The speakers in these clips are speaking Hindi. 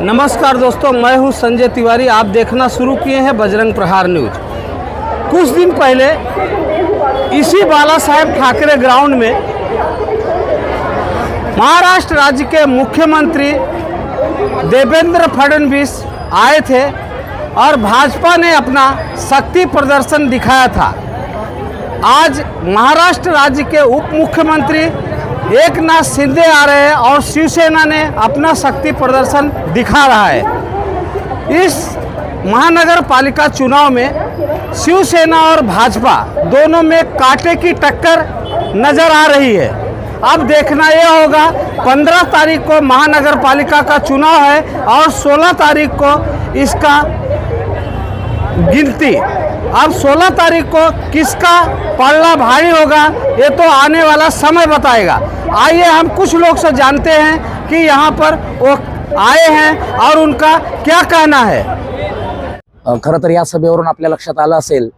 नमस्कार दोस्तों, मैं हूं संजय तिवारी। आप देखना शुरू किए हैं बजरंग प्रहार न्यूज। कुछ दिन पहले इसी बाला साहेब ठाकरे ग्राउंड में महाराष्ट्र राज्य के मुख्यमंत्री देवेंद्र फडणवीस आए थे और भाजपा ने अपना शक्ति प्रदर्शन दिखाया था। आज महाराष्ट्र राज्य के उप मुख्यमंत्री एकनाथ शिंदे आ रहे हैं और शिवसेना ने अपना शक्ति प्रदर्शन दिखा रहा है। इस महानगर पालिका चुनाव में शिवसेना और भाजपा दोनों में कांटे की टक्कर नजर आ रही है। अब देखना यह होगा, 15 तारीख को महानगर पालिका का चुनाव है और 16 तारीख को इसका गिनती। अब 16 तारीख को किसका पलड़ा भारी होगा ये तो आने वाला समय बताएगा। आइए हम कुछ लोग से जानते हैं कि यहाँ पर वो आए हैं और उनका क्या कहना है। खरं तर या सभेवरून आपल्या लक्षात आलं असेल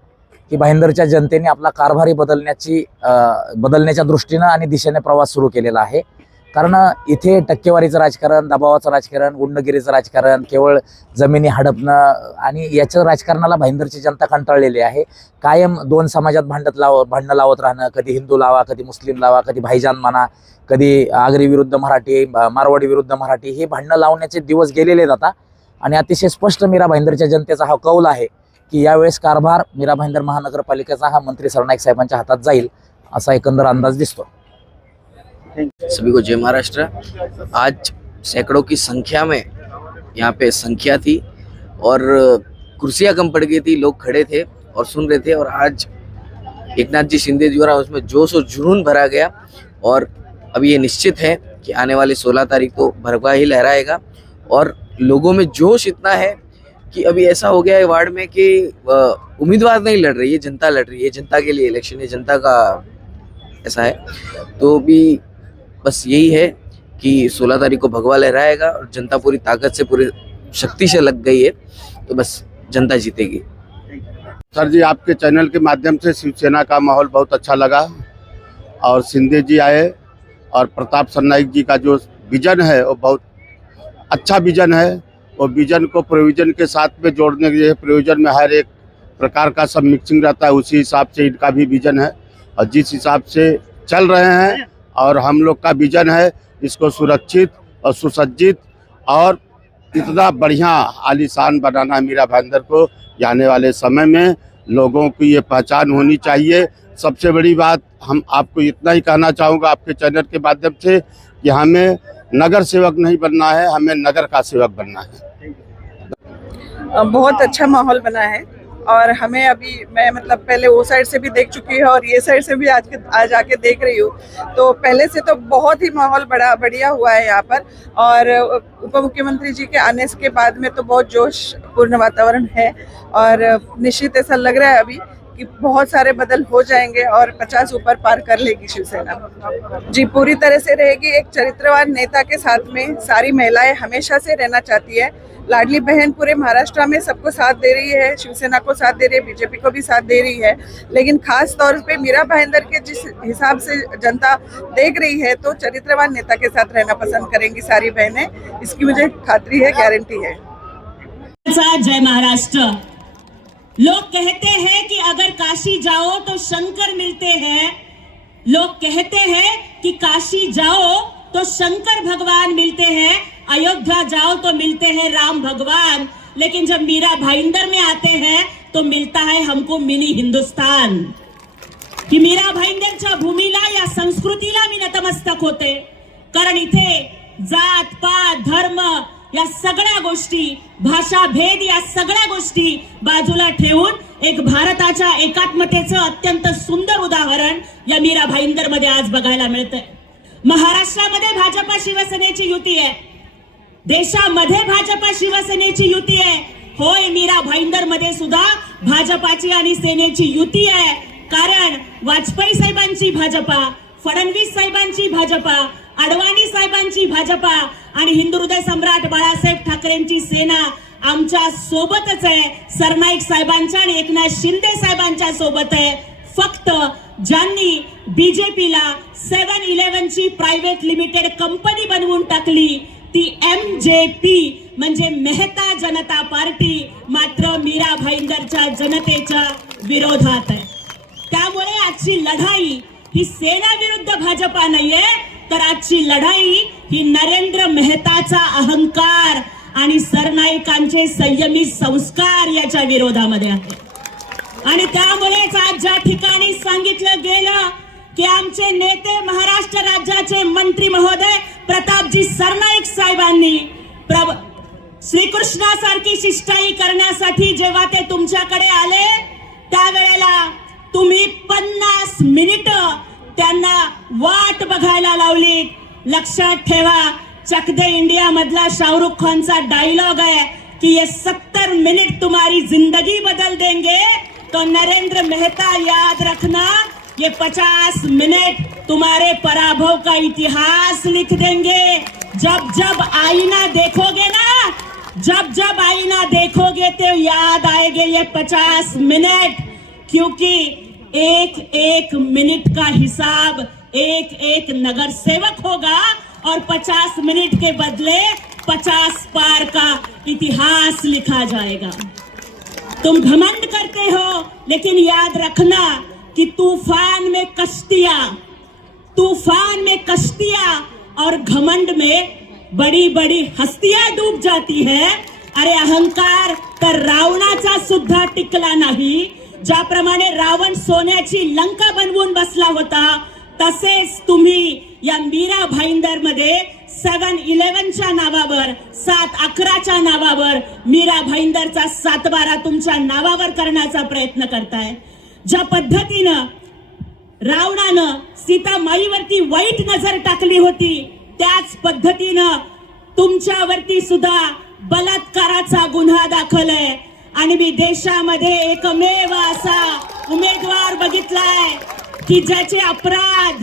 की भाईंदरच्या जनतेने आपला कारभारी बदलण्याच्या दृष्टीने आणि दिशेने प्रवास सुरू केलेला आहे। कारण इथे टक्केवारीचं राजकारण, दबावाचं राजकारण, गुंडगिरीचं राजकारण, केवळ जमिनी हडपणं आणि याच्या राजकारणाला भाईंदरची जनता कंटाळलेली आहे। कायम दोन समाजात भांडणं लावत राहणं, कधी हिंदू लावा, कधी मुस्लिम लावा, कधी भाईजान म्हणा, कधी आगरी विरुद्ध मराठी, मारवाडी विरुद्ध मराठी, हे भांडणं लावण्याचे दिवस गेलेले आहेत आता। आणि अतिशय स्पष्ट मीरा भाईंदरच्या जनतेचा हा कौल आहे की यावेळेस कारभार मीरा भाईंदर महानगरपालिकेचा हा मंत्री सरनाईक साहेबांच्या हातात जाईल असा एकंदर अंदाज दिसतो। सभी को जय महाराष्ट्र। आज सैकड़ों की संख्या में यहाँ पे संख्या थी और कुर्सियाँ कम पड़ गई थी, लोग खड़े थे और सुन रहे थे। और आज एकनाथ जी शिंदे जी द्वारा उसमें जोश और जुनून भरा गया और अब ये निश्चित है कि आने वाली 16 तारीख को भगवा ही लहराएगा। और लोगों में जोश इतना है कि अभी ऐसा हो गया है वार्ड में कि उम्मीदवार नहीं लड़ रही है, जनता लड़ रही है। जनता के लिए इलेक्शन है, जनता का ऐसा है। तो भी बस यही है कि 16 तारीख को भगवा लहराएगा और जनता पूरी ताकत से, पूरी शक्ति से लग गई है, तो बस जनता जीतेगी। सर जी, आपके चैनल के माध्यम से शिवसेना का माहौल बहुत अच्छा लगा और शिंदे जी आए और प्रताप सरनाईक जी का जो विजन है वो बहुत अच्छा विजन है। वो विजन को प्रोविजन के साथ में जोड़ने के लिए, प्रोविजन में हर एक प्रकार का सब मिक्सिंग रहता है, उसी हिसाब से इनका भी विजन है और जिस हिसाब से चल रहे हैं और हम लोग का विजन है इसको सुरक्षित और सुसज्जित और इतना बढ़िया आलीशान बनाना मीरा भाईंदर को। आने वाले समय में लोगों की ये पहचान होनी चाहिए। सबसे बड़ी बात हम आपको इतना ही कहना चाहूँगा आपके चैनल के माध्यम से कि हमें नगर सेवक नहीं बनना है, हमें नगर का सेवक बनना है। बहुत अच्छा माहौल बना है और हमें अभी मैं मतलब पहले वो साइड से भी देख चुकी है और ये साइड से भी आज आके देख रही हूँ, तो पहले से तो बहुत ही माहौल बढ़िया हुआ है यहाँ पर। और उप मुख्यमंत्री जी के आने के बाद में तो बहुत जोशपूर्ण वातावरण है और निश्चित ऐसा लग रहा है अभी कि बहुत सारे बदल हो जाएंगे और 50 ऊपर पार कर लेगी शिवसेना जी। पूरी तरह से रहेगी। एक चरित्रवान नेता के साथ में सारी महिलाएं हमेशा से रहना चाहती है। लाडली बहन पूरे महाराष्ट्र में सबको साथ दे रही है, शिवसेना को साथ दे रही है, बीजेपी को भी साथ दे रही है, लेकिन खास तौर पे मीरा भाईंदर के जिस हिसाब से जनता देख रही है तो चरित्रवान नेता के साथ रहना पसंद करेंगी सारी बहनें। इसकी मुझे खातरी है, गारंटी है। जय महाराष्ट्र। लोग कहते हैं कि अगर काशी जाओ तो शंकर मिलते हैं। लोग कहते हैं कि काशी जाओ तो शंकर भगवान मिलते हैं, अयोध्या जाओ तो मिलते हैं राम भगवान। लेकिन जब मीरा भाईंदर में आते हैं तो मिलता है हमको मिनी हिंदुस्तान। की मीरा भाईंदरच्या भूमीला या संस्कृतीला मी नतमस्तक होते, कारण इथे जात पात धर्म या सगळ्या गोष्टी, भाषा भेद या सगळ्या गोष्टी बाजूला ठेवून एक भारताच्या एकात्मतेचं अत्यंत सुंदर उदाहरण या मीरा भाईंदर मध्ये आज बघायला मिळतंय। महाराष्ट्रामध्ये भाजपा शिवसेनेची युती आहे, देशामध्ये भाजपा शिवसेनेची युती आहे। होय, मीरा भाईंदर मध्ये सुद्धा भाजपाची आणि सेनेची युती आहे, कारण वाजपेयी साहेबांची भाजपा, फडणवीस साहेबांची भाजपा, अडवाणी साहेबांची भाजपा आणि हिंदू हृदय सम्राट बाळासाहेब ठाकरेंची सेना आमच्या सोबतच आहे। सरनाईक साहेबांच्या आणि एकनाथ शिंदे साहेबांच्या सोबत आहे। फक्त ज्यांनी बीजेपीला 7-11 ची प्रायव्हेट लिमिटेड कंपनी बनवून टाकली, ती MJP म्हणजे मेहता जनता पार्टी मात्र मीरा भाईंदरच्या जनतेच्या विरोधात आहे. त्यामुळे आजची लढाई ही सेना विरुद्ध भाजपा नाहीये, तर आजची लढाई ही नरेंद्र मेहताचा अहंकार आणि सरनाईकांचे संयमी संस्कार याच्या विरोधामध्ये आहे. आणि त्यामुळेच आज ज्या ठिकाणी सांगितलं गेलं की आमचे नेते महाराष्ट्र राज्याचे मंत्री महोदय प्रतापजी सरनाईक साहेबांनी श्रीकृष्णासारखी शिष्टाई करण्यासाठी जेव्हा ते तुमच्याकडे आले त्यावेळेला तुम्ही 50 मिनिटं त्यांना वाट बघायला लावली. लक्षात ठेवा, चक दे इंडिया मधला शाहरुख खानचा डायलॉग है कि ये 70 मिनट तुम्हारी जिंदगी बदल देंगे. तो नरेंद्र मेहता याद रखना, ये 50 मिनट तुम्हारे पराभव का इतिहास लिख देंगे. जब जब आईना देखोगे ना, जब जब आईना देखोगे तो याद आएंगे ये 50 मिनट, क्योंकि एक एक मिनट का हिसाब एक एक नगर सेवक होगा और 50 मिनट के बदले 50 पार का इतिहास लिखा जाएगा. तुम घमंड करते हो, लेकिन याद रखना कि तूफान में कश्तियां और घमंड में बड़ी बड़ी हस्तियां डूब जाती है. अरे अहंकार तर रावणाचा सुद्धा टिकला नाही. ज्याप्रमाणे रावण सोन्याची लंका बनवून बसला होता, तसेच तुम्ही या मीरा भाईंदर मध्ये 7-11च्या नावावर, 7-11च्या नावावर मीरा भाईंदरचा 7-12 तुमच्या नावावर करण्याचा प्रयत्न करताय. ज्या पद्धतीनं रावणानं सीतामाईवरती वाईट नजर टाकली होती, त्याच पद्धतीनं तुमच्यावरती सुद्धा बलात्काराचा गुन्हा दाखल आहे. आणि मी देशामध्ये एकमेव असा उमेदवार बघितलाय की ज्याचे अपराध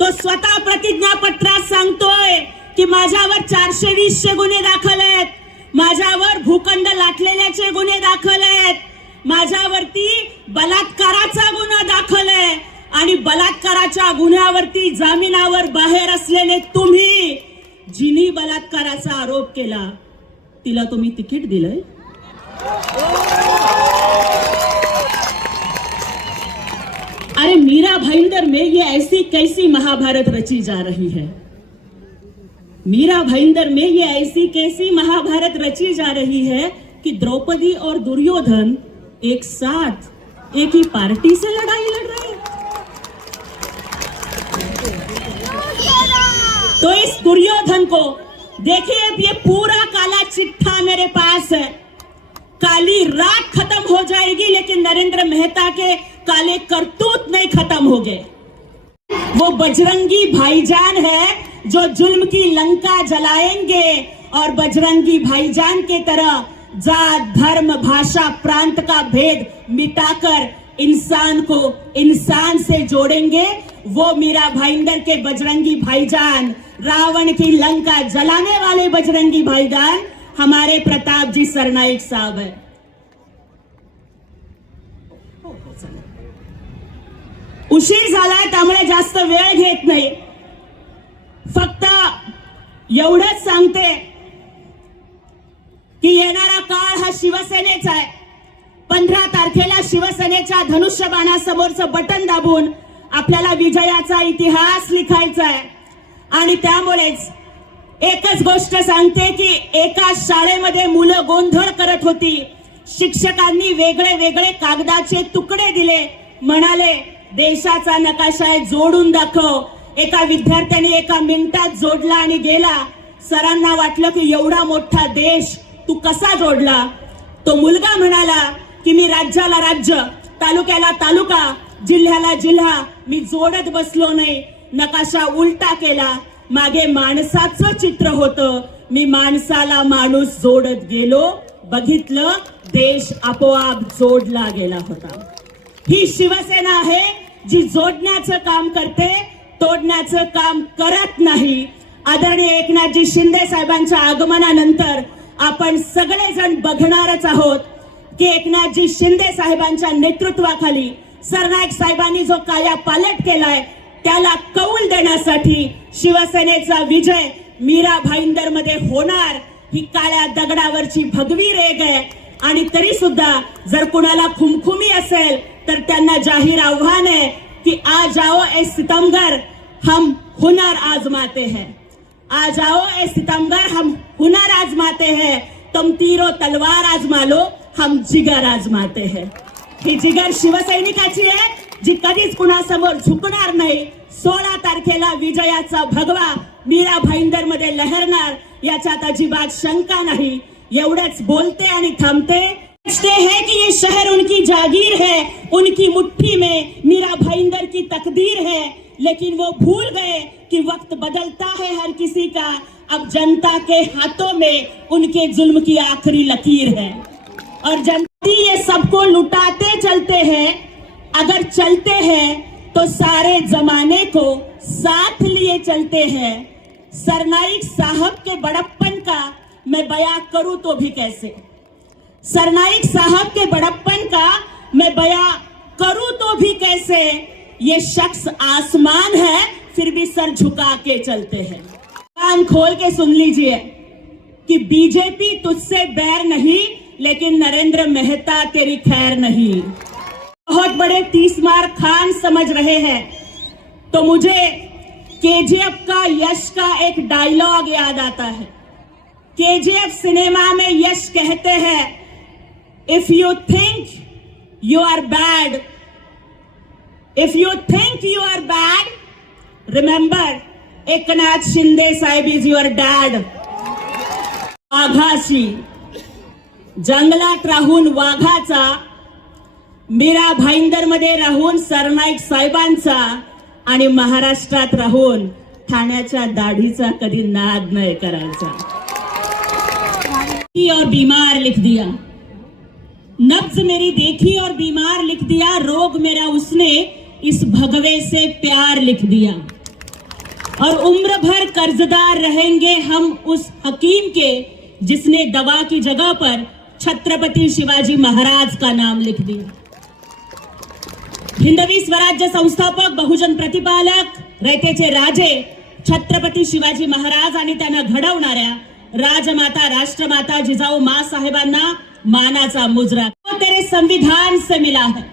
तो स्वतः प्रतिज्ञापत्रात सांगतोय की माझ्यावर 420 गुन्हे दाखल आहेत, माझ्यावर भूखंड लाटलेल्याचे गुन्हे दाखल आहेत, माझ्यावरती बलात्काराचा गुन्हा दाखल आहे. आणि बलात्काराच्या गुन्ह्यावरती जामिनावर बाहेर असलेले तुम्ही, जिनी बलात्काराचा आरोप केला तिला तुम्ही तिकीट दिलंय. अरे मीरा भाईंदर में ये ऐसी कैसी महाभारत रची जा रही है. मीरा भाईंदर में ये ऐसी कैसी महाभारत रची जा रही है कि द्रौपदी और दुर्योधन एक साथ एक ही पार्टी से लड़ाई लड़ रहे हैं. तो इस दुर्योधन को देखिए, ये पूरा काला चिट्ठा मेरे पास है. काली रात खत्म हो जाएगी, लेकिन नरेंद्र मेहता के काले करतूत नहीं खत्म हो गए. वो बजरंगी भाईजान है जो जुल्म की लंका जलाएंगे, और बजरंगी भाईजान के तरह जात धर्म भाषा प्रांत का भेद मिटाकर इंसान को इंसान से जोड़ेंगे. वो मीरा भाईंदर के बजरंगी भाईजान, रावण की लंका जलाने वाले बजरंगी भाईजान हमारे प्रताप जी सरनाईक साहब है. उशीर झालाय त्यामुळे जास्त वेळ घेत नाही. फक्त एवढंच सांगते की येणारा काळ हा शिवसेनेचा आहे. 15 तारखेला शिवसेनेच्या धनुष्यबाणासमोरचं बटन दाबून आपल्याला विजयाचा इतिहास लिखायचा आहे. आणि त्यामुळेच एकच गोष्ट सांगते की एका शाळेमध्ये मुलं गोंधळ करत होती. शिक्षकांनी वेगळे वेगळे कागदाचे तुकडे दिले, म्हणाले देशाचा नकाशा आहे, जोडून दाखव. एका विद्यार्थ्याने एका मिनिटात जोडला आणि गेला. सरांना वाटलं की एवढा मोठा देश तू कसा जोडला. तो मुलगा म्हणाला की मी राज्याला राज्य, तालुक्याला तालुका, जिल्ह्याला जिल्हा मी जोडत बसलो नाही, नकाशा उलटा केला. मागे माणसाचं चित्र होतं, मी माणसाला माणूस जोडत गेलो, बघितलं देश आपोआप जोडला गेला होता. ही शिवसेना आहे जी जोडण्याचं काम करते, तोडण्याचं काम करत नाही. आदरणीय एकनाथजी शिंदे साहेबांच्या आगमनानंतर आपण सगळेजण बघणारच आहोत की एकनाथजी शिंदे साहेबांच्या नेतृत्वाखाली सरनाईक साहेबांनी जो काया पालट केलाय त्याला कौल देण्यासाठी शिवसेनेचा विजय मीरा भाईंदर मध्ये होणार ही काळ्या दगडावरची भगवी रेग आहे. आणि तरी सुद्धा जर कुणाला खुमखुमी असेल तर त्यांना जाहीर आव्हान है कि आ जाओ ए सितमगर, हम हुनर आजमाते हैं. आ जाओ ए सितमगर, हम हुनर आजमाते हैं. तुम तीरो तलवार आजमा लो, हम जिगर आजमाते हैं. ही जिगर शिवसैनिकाची आहे, जी कधीच कुणासमोर झुकणार नाही. 16 तारखेला विजयाचा भगवा मीरा भाईंदर मध्ये लहरणार, याच्यात अजिबात शंका नाही. एवढंच बोलते आणि थांबते. समझते हैं कि ये शहर उनकी जागीर है, उनकी मुट्ठी में मीरा भाईंदर की तकदीर है. लेकिन वो भूल गए कि वक्त बदलता है हर किसी का. अब जनता के हाथों में उनके जुल्म की आखिरी लकीर है. और जनता ये सबको लुटाते चलते हैं. अगर चलते हैं तो सारे जमाने को साथ लिए चलते हैं. सरनाईक साहब के बड़प्पन का मैं बयां करूं तो भी कैसे. सरनाईक साहब के बड़प्पन का मैं बयां करूं तो भी कैसे. ये शख्स आसमान है फिर भी सर झुका के चलते हैं. कान खोल के सुन लीजिए कि बीजेपी तुझसे बैर नहीं, लेकिन नरेंद्र मेहता तेरी खैर नहीं. बहुत बड़े 30 मार खान समझ रहे हैं तो मुझे केजीएफ का यश का एक डायलॉग याद आता है. केजीएफ सिनेमा में यश कहते हैं, if you think you are bad, if you think you are bad, remember Eknath Shinde साहेब इज युअर डॅड. वाघाशी जंगलात राहून वाघाचा, मीरा भाईंदर मध्ये राहून सरनाईक साहेबांचा आणि महाराष्ट्रात राहून ठाण्याच्या दाढीचा कधी नाद नाही करायचा. और बीमार लिख दिया, नब्ज मेरी देखी और बीमार लिख दिया. रोग मेरा उसने इस भगवे से प्यार लिख दिया. और उम्र भर कर्जदार रहेंगे हम उस हकीम के जिसने दवा की जगह पर छत्रपति शिवाजी महाराज का नाम लिख दिया. हिंदवी स्वराज्य संस्थापक, बहुजन प्रतिपालक, रयतेचे राजे छत्रपती शिवाजी महाराज आणि त्यांना घडवणाऱ्या राजमाता राष्ट्रमाता जिजाऊ माँ साहेबांना मानाचा मुजरा. तो तेरे संविधान से मिला है,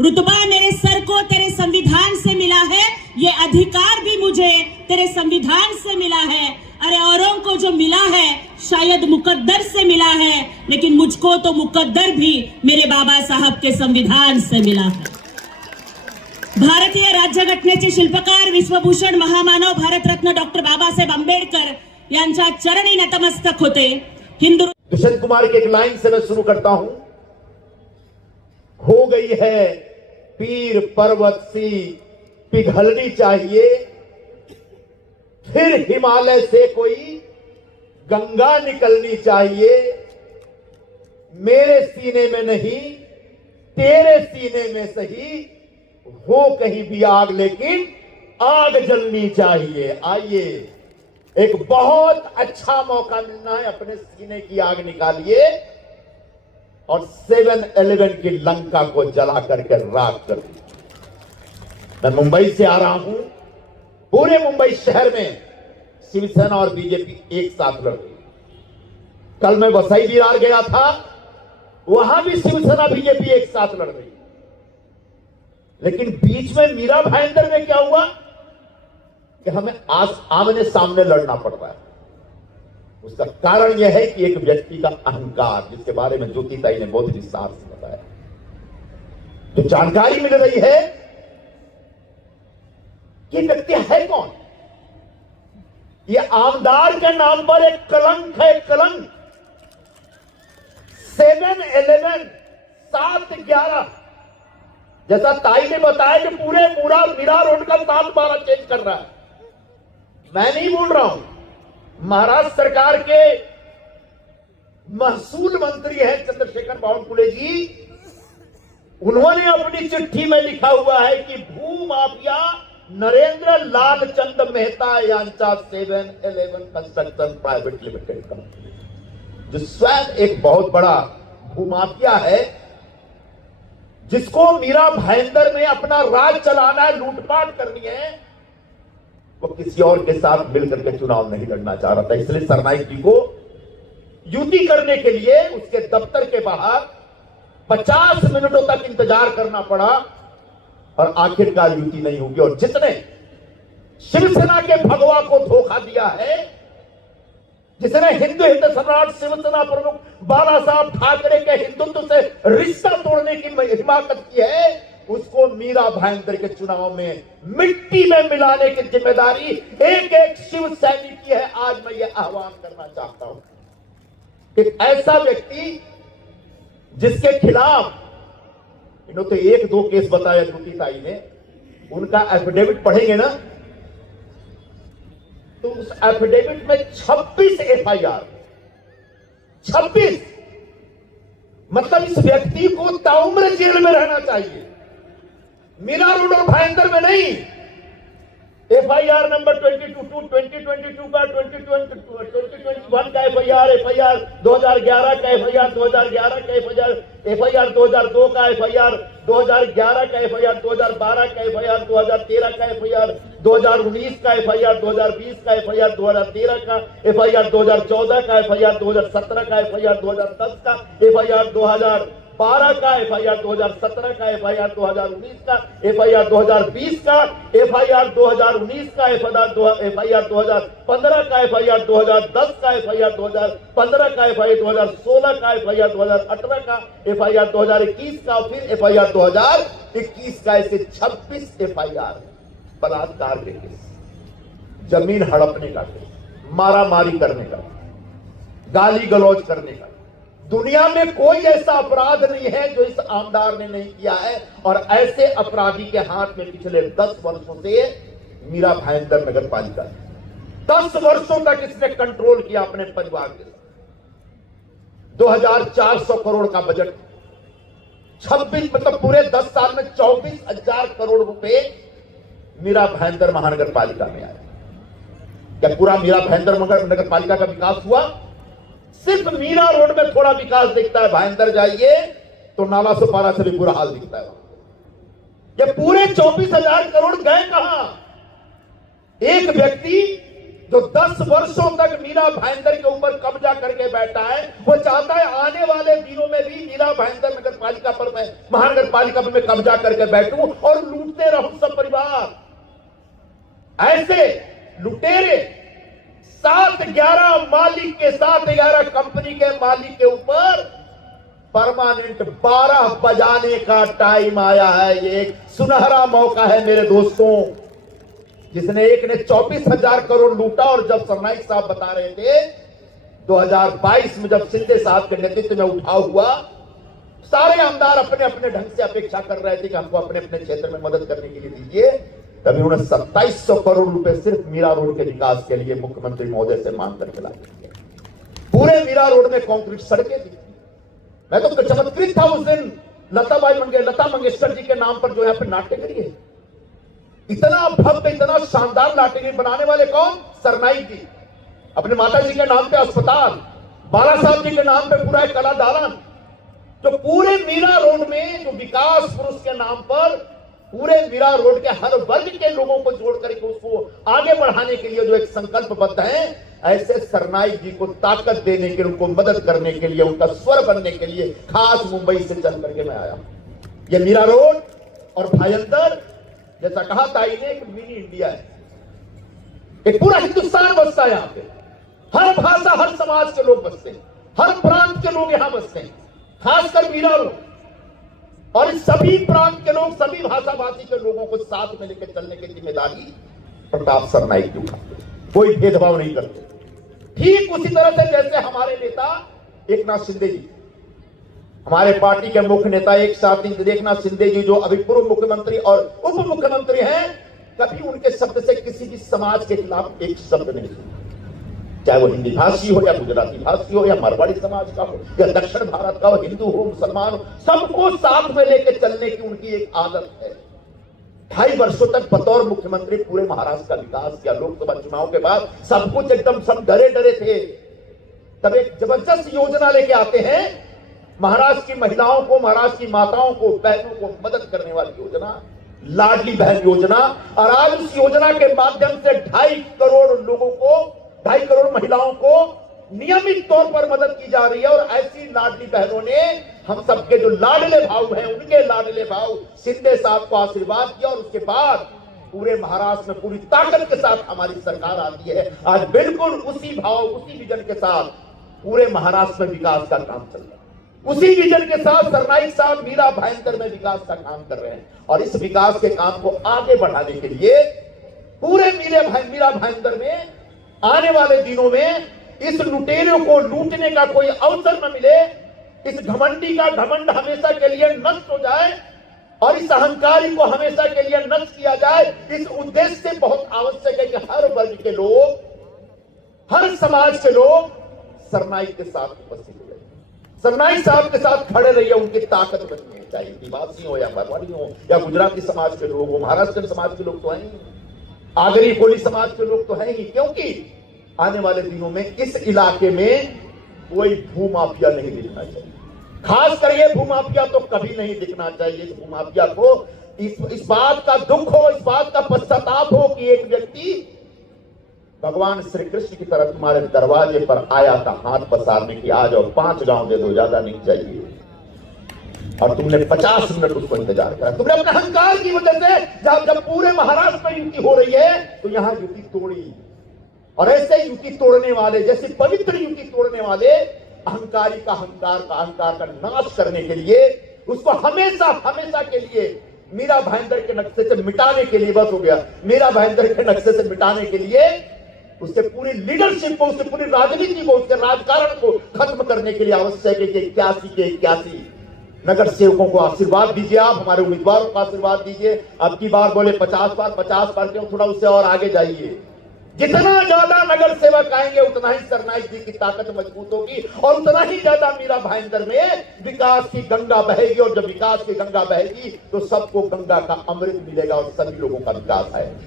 रुतबा मेरे सर को तेरे संविधान से मिला है. ये अधिकार भी मुझे तेरे संविधान से मिला है. अरे औरों को जो मिला है शायद मुकद्दर से मिला है, लेकिन मुझको तो मुकद्दर भी मेरे बाबा साहब के संविधान से मिला है. भारतीय राज्यघटनेचे शिल्पकार, विश्वभूषण महामानव भारतरत्न डॉक्टर बाबासाहेब आंबेडकर यांच्या चरणी नतमस्तक होते. हिंदू दुष्यंत कुमार की एक लाइन से मैं शुरू करता हूं. हो गई है पीर पर्वत सी पिघलनी चाहिए, फिर हिमालय से कोई गंगा निकलनी चाहिए. मेरे सीने में नहीं तेरे सीने में सही, हो कहीं भी आग लेकिन आग जलनी चाहिए. आइए, एक बहुत अच्छा मौका मिलना है, अपने सीने की आग निकालिए और 7-11 की लंका को जला करके राख कर दिए. मैं मुंबई से आ रहा हूं. पूरे मुंबई शहर में शिवसेना और बीजेपी एक साथ लड़ रही. कल मैं वसई विरार गया था, वहां भी शिवसेना बीजेपी एक साथ लड़ रही. लेकिन बीच में मीरा भाईंदर में क्या हुआ कि हमें आमने सामने लड़ना पड़ रहा है. उसका कारण यह है कि एक व्यक्ति का अहंकार, जिसके बारे में ज्योति ताई ने बहुत विस्तार से बताया. जो जानकारी मिल रही है कि व्यक्ति है कौन. ये आमदार के नाम पर एक कलंक है, कलंक. 7-11 7-11 जैसा ताई ने बताया कि पूरे मीरा रोड का 7 बार चेंज कर रहा है. मैं नहीं बोल रहा हूं, महाराष्ट्र सरकार के महसूल मंत्री हैं चंद्रशेखर बावनकुळे जी. उन्होंने अपनी चिट्ठी में लिखा हुआ है कि भू माफिया नरेंद्र लालचंद मेहता यांचा 7-11 कंस्ट्रक्शन प्राइवेट लिमिटेड कंपनी, जो स्वयं एक बहुत बड़ा भूमाफिया है, जिसको मीरा भाईंदर में अपना राज चलाना है, लूटपाट करनी है. वो किसी और के साथ मिलकर के चुनाव नहीं लड़ना चाह रहा था। इसलिए सरनाईक जी को युति करने के लिए उसके दफ्तर के बाहर 50 मिनटों तक इंतजार करना पड़ा और आखिरकार युति नहीं होगी। और जिसने शिवसेना के भगवा को धोखा दिया है, जिसने हिंदू हिंद सम्राट शिवसेना प्रमुख बाला साहब ठाकरे के हिंदुत्व से रिश्ता तोड़ने की हिमाकत की है, उसको मीरा भाईंदर के चुनाव में मिट्टी में मिलाने की जिम्मेदारी एक एक शिव सैनिक की है। आज मैं ये आह्वान करना चाहता हूं कि ऐसा व्यक्ति जिसके खिलाफ इन्होंने तो 1-2 केस बताया द्वितीय ताई ने, उनका एफिडेविट पढ़ेंगे ना तो उस एफिडेविट में 26 एफआईआर, 26 मतलब इस व्यक्ति को ताउम्र जेल में रहना चाहिए। मीरा रोड और भाईंदर में नहीं। एफआईआर नंबर 2022 का 2021 का एफआईआर 2011 का एफआईआर 2011 का एफआईआर 2002 का एफआईआर 2011 का एफआईआर 2012 का एफआईआर 2013 का एफआईआर 2019 का एफआईआर 2020 का एफआईआर 2013 का एफआईआर 2014 का एफआईआर 2017 का एफआईआर 2010 का एफआईआर 2012 का एफआईआर 2017 का एफआईआर 2019 का एफआईआर 2020 का एफआईआर 2019 का एफआईआर 2015 का एफआईआर 2010 का एफआईआर 2015 का एफआईआर 2016 का एफआईआर 2018 का एफआईआर 2021 का फिर एफआईआर 2021 का, ऐसे 26 एफआईआर बलात्कार के केस, जमीन हड़पने का केस, मारामारी करने का, गाली गलौज करने का। दुनिया में कोई ऐसा अपराध नहीं है जो इस आमदार ने नहीं किया है। और ऐसे अपराधी के हाथ में पिछले 10 वर्षों से मीरा भाईंदर नगर पालिका 10 वर्षों तक इसने कंट्रोल किया अपने परिवार के साथ। 2400 करोड़ का बजट, 26 मतलब पूरे 10 साल में 24,000 करोड़ रुपए मीरा भाईंदर महानगर पालिका में आए। क्या पूरा मीरा भाईंदर नगर पालिका का विकास हुआ? सिर्फ मीरा रोड में थोड़ा विकास दिखता है। भाईंदर जाइए तो नाला सुपारा से भी बुरा हाल दिखता है। ये पूरे 24,000 करोड़ गए कहां? एक व्यक्ति जो 10 वर्षों तक मीरा भाईंदर के ऊपर कब्जा करके बैठा है, वो चाहता है आने वाले दिनों में भी मीरा भाईंदर नगर पालिका पर मैं महानगर पालिका पर मैं कब्जा करके बैठूं और लूटते रहूं सब परिवार। ऐसे लुटेरे 7-11 मालिक के साथ 11 कंपनी के मालिक के ऊपर परमानेंट 12 बजाने का टाइम आया है। ये एक सुनहरा मौका है मेरे दोस्तों। जिसने एक ने 24,000 करोड़ लूटा, और जब सरनाईक साहब बता रहे थे 2022 में जब शिंदे साहब के नेतृत्व में उठाव हुआ, सारे आमदार अपने अपने ढंग से अपेक्षा कर रहे थे कि हमको अपने अपने क्षेत्र में मदद करने के लिए दीजिए। तभी उन्होंने 2700 करोड़ रुपए सिर्फ मीरा रोड के विकास के लिए मुख्यमंत्री महोदय से मांग करके लाए। पूरे मीरा रोड में कंक्रीट सड़कें थी। मैं तो चमत्कृत था उस दिन लता मंगेशकर जी के नाम पर जो यहाँ पे नाट्यगृह है। इतना भव्य, इतना शानदार नाट्यगृह बनाने वाले कौन? सरनाईक जी। अपने माता जी के नाम पे अस्पताल, बाला साहब जी के नाम पे पूरा एक कला दालन। तो पूरे मीरा रोड में जो विकास पुरुष के नाम पर पूरे मीरा रोड के हर वर्ग के लोगों को जोड़ करके उसको आगे बढ़ाने के लिए जो एक संकल्पबद्ध है, ऐसे सरनाईक जी को ताकत देने के लिए, उनको मदद करने के लिए, उनका स्वर बनने के लिए खास मुंबई से चल करके मैं आया। ये मीरा रोड और भाईंदर, जैसा कहा ताई ने, एक मिनी इंडिया है। एक पूरा हिंदुस्तान बसता है यहाँ पे। हर भाषा, हर समाज के लोग बसते हैं, हर प्रांत के लोग यहाँ बसते हैं, खासकर मीरा रोड। और इस सभी प्रांत के लोग, सभी भाषा भाषी के लोगों को साथ में लेकर चलने की जिम्मेदारी प्रताप सरनाईक जी उठाते, कोई भेदभाव नहीं करते। ठीक उसी तरह से जैसे हमारे नेता एकनाथ शिंदे जी, हमारे पार्टी के मुख्य नेता एक साथ एकनाथ शिंदे जी, जो अभी पूर्व मुख्यमंत्री और उप मुख्यमंत्री हैं, कभी उनके शब्द से किसी भी समाज के खिलाफ एक शब्द नहीं सुना। चाहे वो हिंदी भाषी हो या गुजराती भाषी हो या मारवाड़ी समाज का हो या दक्षिण भारत का हो, हिंदू हो मुसलमान हो, सबको साथ में लेकर चलने की उनकी एक आदत है। 2.5 वर्षों तक बतौर मुख्यमंत्री पूरे महाराष्ट्र का विकास किया। लोकसभा चुनाव के बाद सब कुछ एकदम सब डरे डरे थे। तब एक जबरदस्त योजना लेके आते हैं, महाराष्ट्र की महिलाओं को, महाराष्ट्र की माताओं को, बहनों को मदद करने वाली योजना लाडली बहन योजना, और आज उस योजना के माध्यम से 2.5 करोड़ लोगों को, 2.5 करोड़ महिलाओं को नियमित तौर पर मदद की जा रही है। और ऐसी लाडली बहनों ने हम सबके जो लाडले भाव हैं, उनके लाडले भाव शिंदे साहब को आशीर्वाद दिया, और उसके बाद पूरे महाराष्ट्र में पूरी ताकत के साथ हमारी सरकार आती है। आज बिल्कुल उसी भाव, उसी विजन के साथ पूरे महाराष्ट्र में विकास का काम चल रहा है। उसी विजन के साथ सरनाईक साहब मीरा भाईंदर में विकास का काम कर रहे हैं, और इस विकास के काम को आगे बढ़ाने के लिए पूरे मीरा भाईंदर में आने वाले दिनों में इस लुटेरों को लूटने का कोई अवसर न मिले, इस घमंडी का घमंड हमेशा के लिए नष्ट हो जाए, और इस अहंकारी को हमेशा के लिए नष्ट किया जाए। इस उद्देश्य से बहुत आवश्यक है कि हर वर्ग के लोग, हर समाज के लोग सरनाईक के साथ उपस्थित हो, सरनाईक साहब के साथ खड़े रहिए। उनकी ताकत बननी चाहिए, आदिवासी हो या मारवाड़ी हो या गुजराती समाज के लोग हो, महाराष्ट्र समाज के लोग तो हैं, आगरी कोली समाज के लोग तो हैं ही, क्योंकि आने वाले दिनों में इस इलाके में कोई भूमाफिया नहीं दिखना चाहिए। खास कर ये भूमाफिया तो कभी नहीं दिखना चाहिए। इस भूमाफिया को इस बात का दुख हो, इस बात का पश्चाताप हो कि एक व्यक्ति भगवान श्री कृष्ण की तरह तुम्हारे दरवाजे पर आया था हाथ पसारने की, आज और 5 गांव दे दो, ज्यादा नहीं चाहिए, और तुमने 50 मिनट उसको इंतजार करा। तुमने अपने अहंकार की वजह से जब पूरे महाराष्ट्र में युति हो रही है तो यहां युति तोड़ी, और ऐसे युति तोड़ने वाले, जैसे पवित्र युति तोड़ने वाले अहंकार का नाश करने के लिए, उसको हमेशा के लिए मीरा भाईंदर के नक्शे से मिटाने के लिए, बस हो गया, मीरा भाईंदर के नक्शे से मिटाने के लिए, उससे पूरी लीडरशिप को, उससे पूरी राजनीति को, उसके राजकारण को खत्म करने के लिए आवश्यक है कि 81 नगर सेवकों को आशीर्वाद दीजिए। आप हमारे उम्मीदवारों को आशीर्वाद दीजिए। अब की बार बोले 50 बार क्यों, थोड़ा उससे और आगे जाइए। जितना ज्यादा नगर सेवक आएंगे उतना ही सरनाईक जी की ताकत मजबूत होगी, और उतना ही ज्यादा मीरा भाईंदर में विकास की गंगा बहेगी, और जब विकास की गंगा बहेगी तो सबको गंगा का अमृत मिलेगा और सभी लोगों का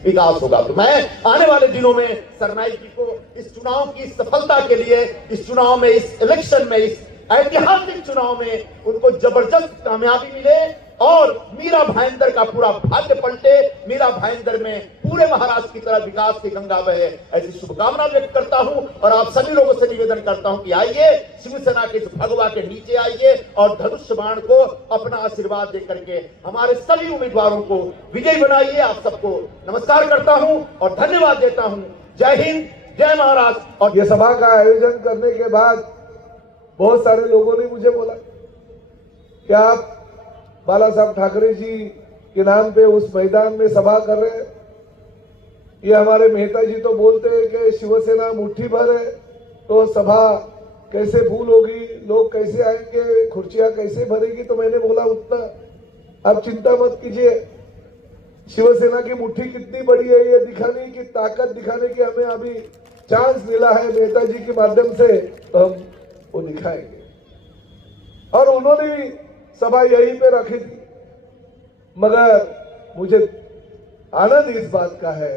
विकास होगा। तो मैं आने वाले दिनों में सरनाईक जी को इस चुनाव की सफलता के लिए, इस चुनाव में, इस इलेक्शन में, इस ऐतिहासिक चुनाव में उनको जबरदस्त कामयाबी मिले, और मीरा भाईंदर का पूरा भाग्य पलटे, मीरा भाईंदर में पूरे महाराष्ट्र की तरह विकास की गंगा बहे, ऐसी शुभकामना व्यक्त करता हूं। और आप सभी लोगों से निवेदन करता हूं कि आइए, शिवसेना के इस भगवा के नीचे आइए, और धनुष बाण को अपना आशीर्वाद दे करके हमारे सभी उम्मीदवारों को विजयी बनाइए। आप सबको नमस्कार करता हूं और धन्यवाद देता हूं। जय हिंद, जय महाराष्ट्र। और ये सभा का आयोजन करने के बाद बहुत सारे लोगों ने मुझे बोला कि आप बाला साहब ठाकरे जी के नाम पे उस मैदान में सभा कर रहे हैं। ये हमारे मेहता जी तो बोलते हैं कि शिवसेना मुट्ठी भर है, तो सभा कैसे फूल होगी, लोग कैसे आएंगे, कुर्सियां कैसे भरेगी। तो मैंने बोला उतना आप चिंता मत कीजिए, शिवसेना की मुट्ठी कितनी बड़ी है ये दिखाने की, ताकत दिखाने की हमें अभी चांस मिला है मेहता जी के माध्यम से, तो हम वो दिखाएंगे। और उन्होंने भी सभा यहीं पे रखी थी, मगर मुझे आनंद इस बात का है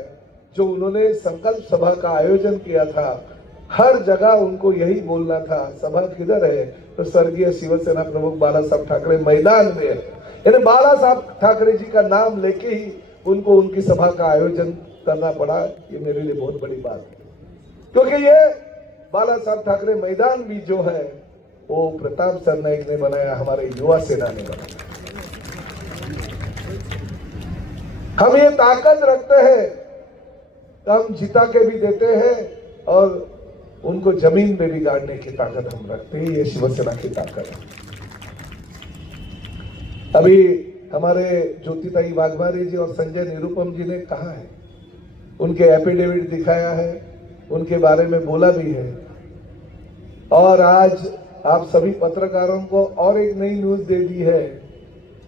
जो उन्होंने संकल्प सभा का आयोजन किया था, हर जगह उनको यही बोलना था, सभा किधर है, तो स्वर्गीय शिवसेना प्रमुख बाला साहब ठाकरे मैदान में है। यानी बाला साहब ठाकरे जी का नाम लेके ही उनको उनकी सभा का आयोजन करना पड़ा। ये मेरे लिए बहुत बड़ी बात है, क्योंकि ये बाला साहब ठाकरे मैदान भी जो है वो प्रताप सरनाईक ने बनाया, हमारे युवा सेना ने बनाया। हम ये ताकत रखते हैं तो हम जिता के भी देते हैं, और उनको जमीन पे भी गाड़ने की ताकत हम रखते हैं। ये शिवसेना की ताकत है। अभी हमारे ज्योतिताई वाघमारे जी और संजय निरुपम जी ने कहा है, उनके एफिडेविट दिखाया है, उनके बारे में बोला भी है। और आज आप सभी पत्रकारों को और एक नई न्यूज दे दी है।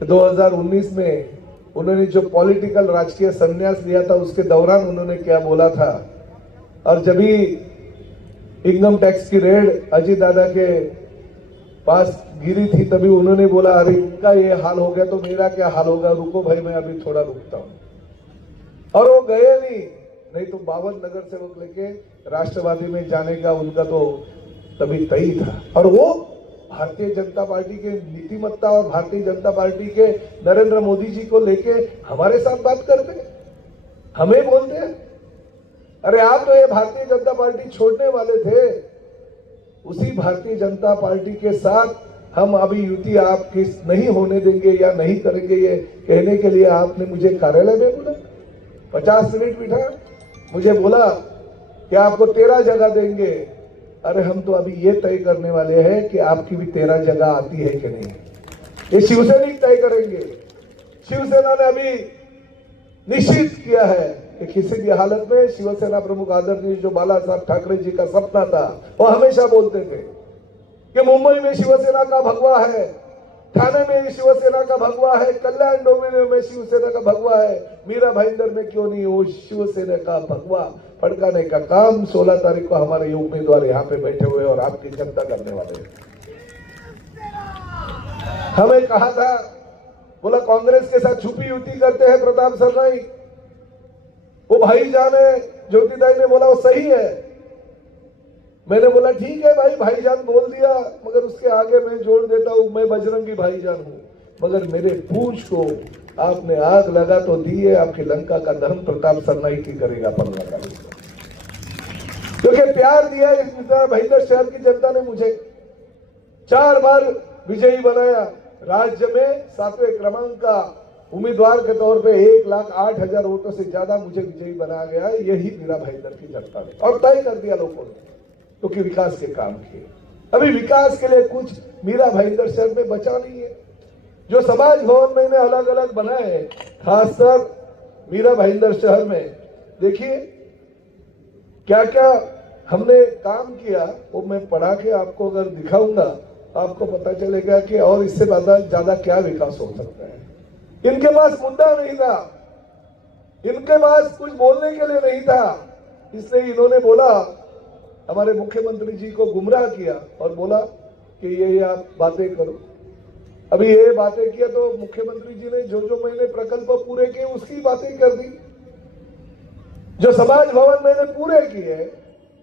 2019 में उन्होंने जो पॉलिटिकल राजकीय संन्यास लिया था उसके दौरान उन्होंने क्या बोला था, और जब भी इनकम टैक्स की रेड अजीत दादा के पास गिरी थी तभी उन्होंने बोला अरे इनका ये हाल हो गया तो मेरा क्या हाल होगा, रुको भाई मैं अभी थोड़ा रुकता हूं। और वो गए नहीं तो 52 नगर सेवक लेके राष्ट्रवादी में जाने का उनका तो तभी तय था। और वो भारतीय जनता पार्टी के नीतिमत्ता और भारतीय जनता पार्टी के नरेंद्र मोदी जी को लेके हमारे साथ बात करते हैं, हमें बोलते हैं। अरे आप तो ये भारतीय जनता पार्टी छोड़ने वाले थे, उसी भारतीय जनता पार्टी के साथ हम अभी युति आपकी नहीं होने देंगे या नहीं करेंगे, ये कहने के लिए आपने मुझे कार्यालय में बोला, 50 मिनट बिठा, मुझे बोला कि आपको 13 जगह देंगे। अरे हम तो अभी ये तय करने वाले हैं कि आपकी भी 13 जगह आती है कि नहीं, ये शिवसैनिक तय करेंगे। शिवसेना ने अभी निश्चित किया है कि किसी भी हालत में शिवसेना प्रमुख आदरणीय जो बाला साहब ठाकरे जी का सपना था, वो हमेशा बोलते थे कि मुंबई में शिवसेना का भगवा है, ठाणे में शिवसेना का भगवा है, कल्याण डोंबिवली में शिवसेना का भगवा है, मीरा भाईंदर में क्यों नहीं वो शिवसेना का भगवा फड़काने का काम 16 तारीख को हमारे ये उम्मीदवार यहाँ पे बैठे हुए और आपकी जनता करने वाले हैं। हमें कहा था, बोला कांग्रेस के साथ छुपी युति करते हैं प्रताप सरनाईक, वो भाईजान है। ज्योतिदाई ने बोला वो सही है। मैंने बोला ठीक है भाई, भाईजान बोल दिया, मगर उसके आगे मैं जोड़ देता हूं मैं बजरंगी भाईजान हूं, मगर मेरे पूंछ को आपने आग लगा तो दी है, आपकी लंका का धर्म प्रताप सरनाईक ही करेगा 15 तारीख को, क्योंकि प्यार दिया है भाईंदर शहर की जनता ने। मुझे 4 बार विजयी बनाया, राज्य में 7वें क्रमांक का उम्मीदवार के तौर पे 1,08,000 वोटों से ज्यादा मुझे विजयी बनाया गया है। यही मीरा भाईंदर की जनता ने और तय कर दिया लोगों ने, क्योंकि विकास के काम किए। अभी विकास के लिए कुछ मीरा भाईंदर शहर में बचा नहीं है। जो समाज भवन मैंने अलग अलग बनाए हैं, खासकर मीरा भाईंदर शहर में, देखिए क्या क्या हमने काम किया, वो मैं पढ़ा के आपको अगर दिखाऊंगा आपको पता चलेगा कि और इससे ज्यादा क्या विकास हो सकता है। इनके पास मुद्दा नहीं था, इनके पास कुछ बोलने के लिए नहीं था, इसलिए इन्होंने बोला, हमारे मुख्यमंत्री जी को गुमराह किया और बोला कि ये आप बातें करो। अभी ये बातें किया तो मुख्यमंत्री जी ने जो जो मैंने प्रकल्प पूरे किए उसकी बातें कर दी। जो समाज भवन मैंने पूरे किए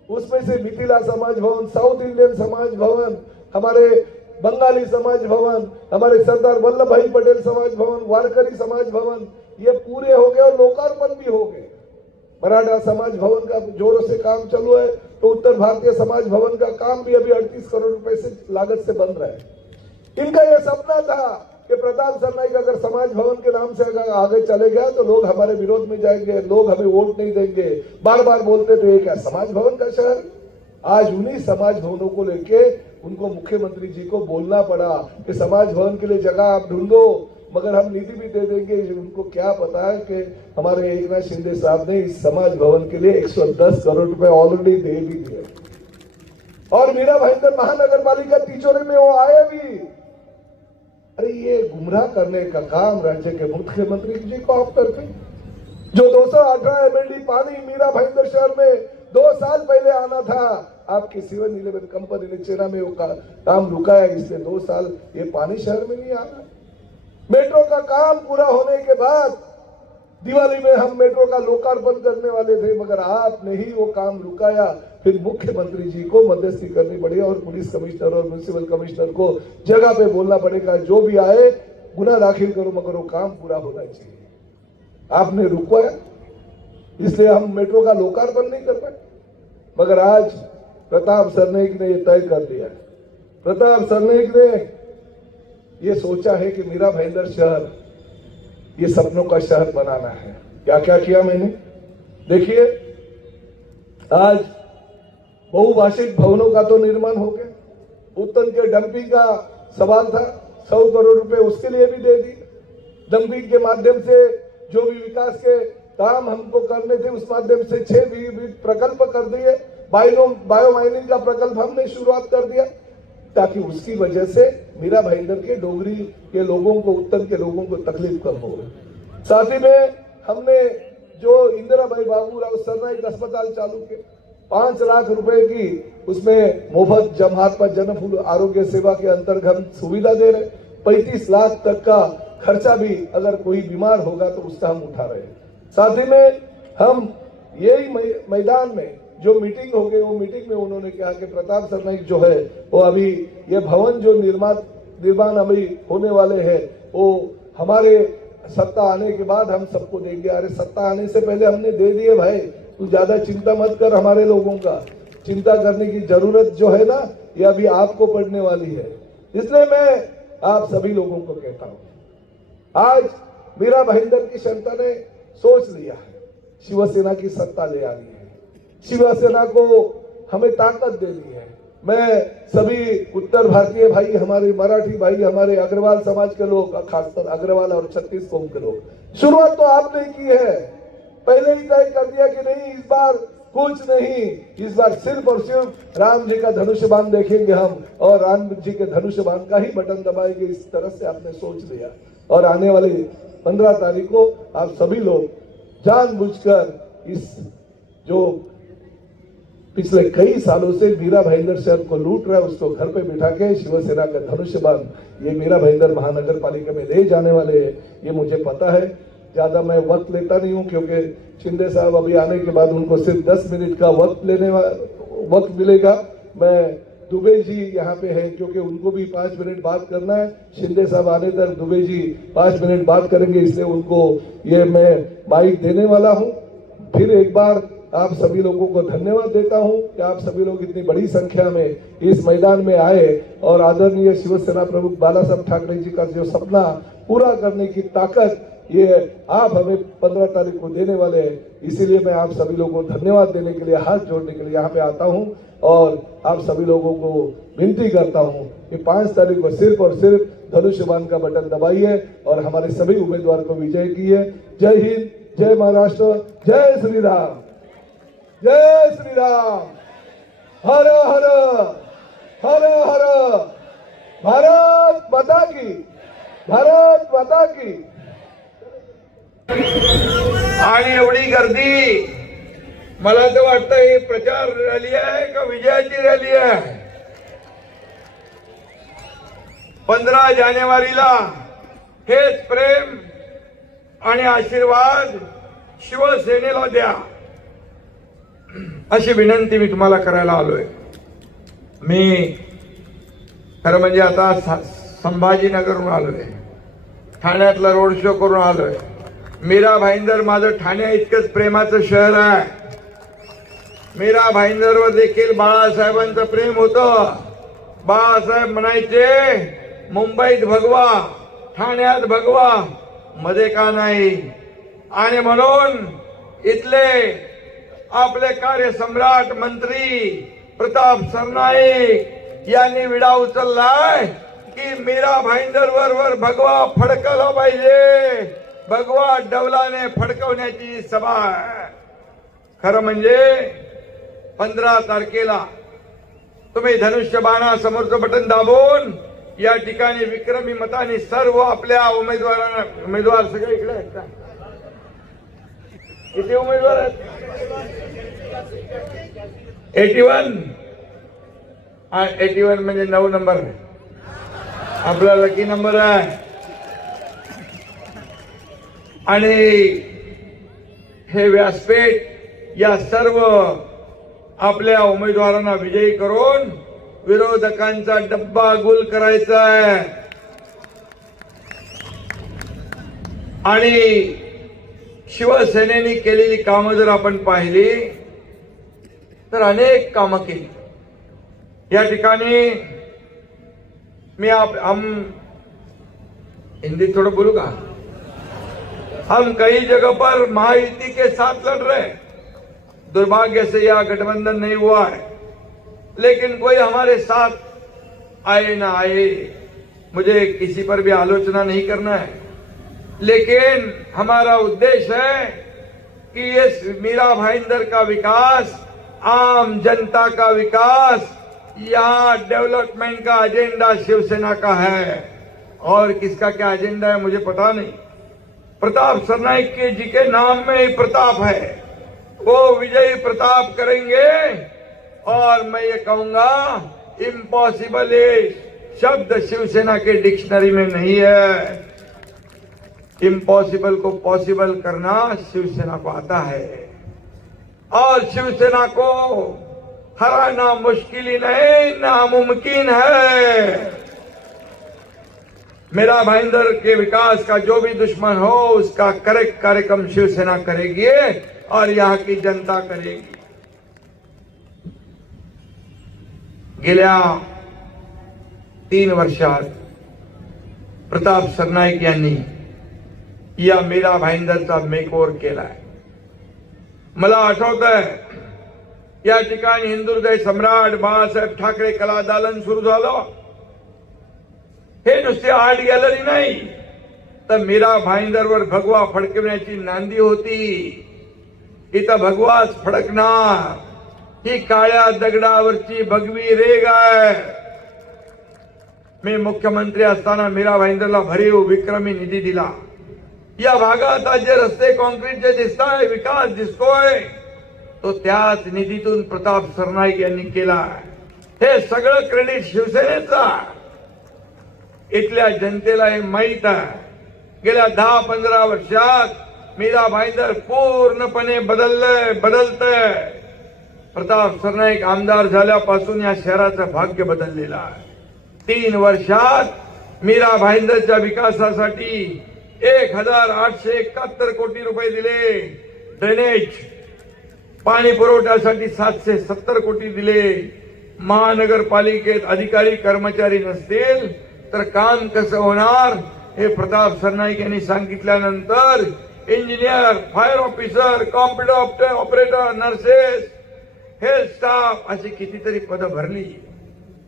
उसमें से मिथिला समाज भवन, साउथ इंडियन समाज भवन, हमारे बंगाली समाज भवन, हमारे सरदार वल्लभ भाई पटेल समाज भवन, वारकरी समाज भवन, ये पूरे हो गए और लोकार्पण भी हो गए। मराठा समाज भवन का जोरों से काम चालू है, तो उत्तर भारतीय समाज भवन का काम भी अभी 38 करोड़ रुपए से लागत से बन रहा है। इनका यह सपना था कि प्रताप सरनाईक अगर समाज भवन के नाम से अगर आगे चले गया तो लोग हमारे विरोध में जाएंगे, लोग हमें वोट नहीं देंगे। बार बार बोलते थे क्या समाज भवन का शहर। आज उन्हीं समाज भवनों को लेके उनको मुख्यमंत्री जी को बोलना पड़ा कि समाज भवन के लिए जगह आप ढूंढो, मगर हम निधि भी दे देंगे। उनको क्या पता है कि हमारे एकनाथ शिंदे साहब ने इस समाज भवन के लिए 110 करोड़ रुपए ऑलरेडी दे भी दिए, और मीरा भाईंदर महानगर पालिका तिजोरी में वो आए भी। अरे ये गुमराह करने का काम राज्य के मुख्यमंत्री जी को आप करते। जो 218 MLD पानी मीरा भाईंदर शहर में 2 साल पहले आना था, आपकी 7-Eleven कंपनी ने चेना में वो काम रुकाया, इसलिए 2 साल ये पानी शहर में नहीं आना। मेट्रो का काम पूरा होने के बाद दिवाली में हम मेट्रो का लोकार्पण करने वाले थे, मगर आपने ही वो काम रुकाया। फिर मुख्यमंत्री जी को मध्यस्थी करनी पड़ी और पुलिस कमिश्नर और म्युनिसिपल कमिश्नर को जगह पे बोलना पड़ेगा, जो भी आए गुना दाखिल करो, मगर वो काम पूरा होना चाहिए। आपने रुकवाया, इसलिए हम मेट्रो का लोकार्पण नहीं कर पाए। मगर आज प्रताप सरनाईक ने ये तय कर दिया। प्रताप सरनाईक ने ये सोचा है कि मीरा भाईंदर शहर ये सपनों का शहर बनाना है। क्या क्या किया मैंने, देखिए आज बहुभाषिक भवनों का तो निर्माण हो गया। उत्तन के डंपिंग का सवाल था, 100 करोड़ रुपए उसके लिए भी दे दी। डंपिंग के माध्यम से जो भी विकास के काम हमको करने थे उस माध्यम से 6 प्रकल्प कर दिए। बायो माइनिंग का प्रकल्प हमने शुरुआत कर दिया, ताकि उसकी वजह से मीरा भाईंदर के डोगरी के लोगों को, उत्तर के लोगों को तकलीफ कम हो। साथ ही में हमने जो इंदिराबाई बाबूराव सरनाईक अस्पताल चालू किया, 5 लाख रुपए की उसमें मुफ्त जमहात जनफूल आरोग्य सेवा के अंतर्गत सुविधा दे रहे। 35 लाख तक का खर्चा भी अगर कोई बीमार होगा तो उसका हम उठा रहे हैं। साथ ही में हम यही मैदान में जो मीटिंग हो गई, वो मीटिंग में उन्होंने कहा कि प्रताप सरनाईक जो है वो अभी ये भवन जो निर्माण अभी होने वाले हैं वो हमारे सत्ता आने के बाद हम सबको देंगे। अरे सत्ता आने से पहले हमने दे दिए भाई, तू ज्यादा चिंता मत कर। हमारे लोगों का चिंता करने की जरूरत जो है ना, ये अभी आपको पड़ने वाली है। इसलिए मैं आप सभी लोगों को कहता हूं, आज मीरा भाईंदर की जनता ने सोच लिया है, शिवसेना की सत्ता ले आनी है, शिवसेना को हमें ताकत देनी है। मैं सभी उत्तर भारतीय भाई, हमारे मराठी भाई, हमारे अग्रवाल समाज के लोग, खासकर अग्रवाल और छत्तीस कौम के लोग, शुरुआत तो आपने की है, पहले ही तय कर दिया कि नहीं इस बार कुछ नहीं, इस बार सिर्फ और सिर्फ राम जी का धनुष बाण देखेंगे हम, और राम जी के धनुष बाण का ही बटन दबाएंगे। इस तरह से आपने सोच लिया, और आने वाली 15 तारीख को आप सभी लोग जानबूझकर इस जो पिछले कई सालों से मीरा भाईंदर शहर को लूट रहा है, उसको घर पे बिठा के शिवसेना का धनुष बाण ये मीरा भाईंदर महानगर पालिका में ले जाने वाले हैं, ये मुझे पता है। ज्यादा मैं वक्त लेता नहीं हूं, क्योंकि शिंदे साहब अभी आने के बाद उनको सिर्फ 10 मिनट का वक्त मिलेगा। मैं दुबे जी यहाँ पे है, क्योंकि उनको भी 5 मिनट बात करना है। शिंदे साहब आने तक दुबे जी 5 मिनट बात करेंगे, इसलिए उनको ये मैं माइक देने वाला हूँ। फिर एक बार आप सभी लोगों को धन्यवाद देता हूं कि आप सभी लोग इतनी बड़ी संख्या में इस मैदान में आए, और आदरणीय शिवसेना प्रमुख बाला साहब ठाकरे जी का जो सपना पूरा करने की ताकत ये आप हमें 15 तारीख को देने वाले हैं। इसीलिए मैं आप सभी लोगों को धन्यवाद देने के लिए, हाथ जोड़ने के लिए यहाँ पे आता हूँ, और आप सभी लोगों को विनती करता हूँ कि 5 तारीख को सिर्फ और सिर्फ धनुष बाण का बटन दबाइए और हमारे सभी उम्मीदवार को विजय कीजिए। जय हिंद, जय महाराष्ट्र, जय श्री राम, जय श्री राम। हर हर हर हर, भारत माता की, भारत माता की। आणि एवढी गर्दी, मला तर वाटतं ही प्रचार रॅली आहे का विजयाची रॅली आहे? 15 जानेवारीला हेच प्रेम आणि आशीर्वाद शिवसेनेला द्या, अशी विनंती मी तुम्हाला करायला आलोय। मी खरं म्हणजे आता संभाजीनगरहून आलोय, ठाण्यातला रोड शो करून आलोय। मीरा भाईंदर माझं ठाण्या इतकंच प्रेमाचं शहर आहे। मीरा भाईंदरवर देखील बाळासाहेबांचं प्रेम होतं। बाळासाहेब म्हणायचे मुंबईत भगवा, ठाण्यात भगवा, मध्ये का नाही? आणि म्हणून इथले आपले कार्यसम्राट मंत्री प्रताप सरनाईक यांनी विडा उचललाय की मीरा भाईंदरवर भगवा फडकला पाहिजे, भगवा डवलाने फडकवण्याची सभा आहे। खरं म्हणजे 15 तारखेला तुम्ही धनुष्य बाणा समोरचं बटन दाबून या ठिकाणी विक्रमी मताने सर्व आपल्या उमेदवार सगळे इकडे आहेत का? किती उमेदवार आहेत? 81 म्हणजे 9 नंबर आपला लकी नंबर आहे। आणि हे व्यासपीठ या सर्व आपल्या उमेदवारांना विजयी करून विरोधकांचा डब्बा गुल करायचा आहे। आणि शिवसेनेने केलेली कामं जर आपण पाहिली तर अनेक कामं केली। या ठिकाणी मी हम हिंदी थोड़ा बोलूंगा। हम कई जगह पर महायुति के साथ लड़ रहे हैं, दुर्भाग्य से यह गठबंधन नहीं हुआ है, लेकिन कोई हमारे साथ आए ना आए, मुझे किसी पर भी आलोचना नहीं करना है, लेकिन हमारा उद्देश्य है कि ये मीरा भाईंदर का विकास, आम जनता का विकास, यहाँ डेवलपमेंट का एजेंडा शिवसेना का है। और किसका क्या एजेंडा है मुझे पता नहीं। प्रताप सरनाईक के जी के नाम में ही प्रताप है, वो विजयी प्रताप करेंगे। और मैं ये कहूंगा इम्पॉसिबल ये शब्द शिवसेना के डिक्शनरी में नहीं है। इम्पॉसिबल को पॉसिबल करना शिवसेना को आता है। और शिवसेना को हराना मुश्किल ही नहीं, नामुमकिन है। मेरा भाईंदर के विकास का जो भी दुश्मन हो उसका करेक्ट कार्यक्रम शिवसेना करेगी और यहाँ की जनता करेगी। गेल्या 3 वर्षात प्रताप सरनाईक यांनी या मीरा भाईंदरचा मेकओव्हर केलाय। मला आठवतंय या ठिकाणी हिंदुहृदय सम्राट बाळासाहेब ठाकरे कला दालन सुरू झालं। हे नुसते आर्ट गॅलरी नाही तर मीरा भाईंदरवर भगवा फडकवण्याची नांदी होती। इथं भगवाच फडकणार, ही काळ्या दगडावरची भगवी रेग आहे। मी मुख्यमंत्री असताना मीरा भाईंदरला भरीव विक्रमी निधी दिला। या भागात आज जे रस्ते कॉन्क्रीटचे दिसताय, विकास दिसतोय, तो त्याच निधीतून प्रताप सरनाईक यांनी केला। हे सगळं क्रेडिट शिवसेनेचा। इथल्या जनतेला हे माहीत आहे। गेल्या 10-15 वर्षात मीरा भाईंदर पूर्णपणे बदलतंय। प्रताप सरनाईक आमदार झाल्यापासून या शहराचं भाग्य बदललेलं आहे। 3 वर्षात मीरा भाईंदरच्या विकासासाठी 1871 कोटी रुपये दिले। ड्रेनेज पाणी पुरवठ्यासाठी 770 कोटी दिले। महानगरपालिकेत अधिकारी कर्मचारी नसतील तर काम कसं होणार हे प्रताप सरनाईक यांनी सांगितल्यानंतर engineer, fire officer, computer operator, nurses, health staff अशी कितीतरी पदं भरली।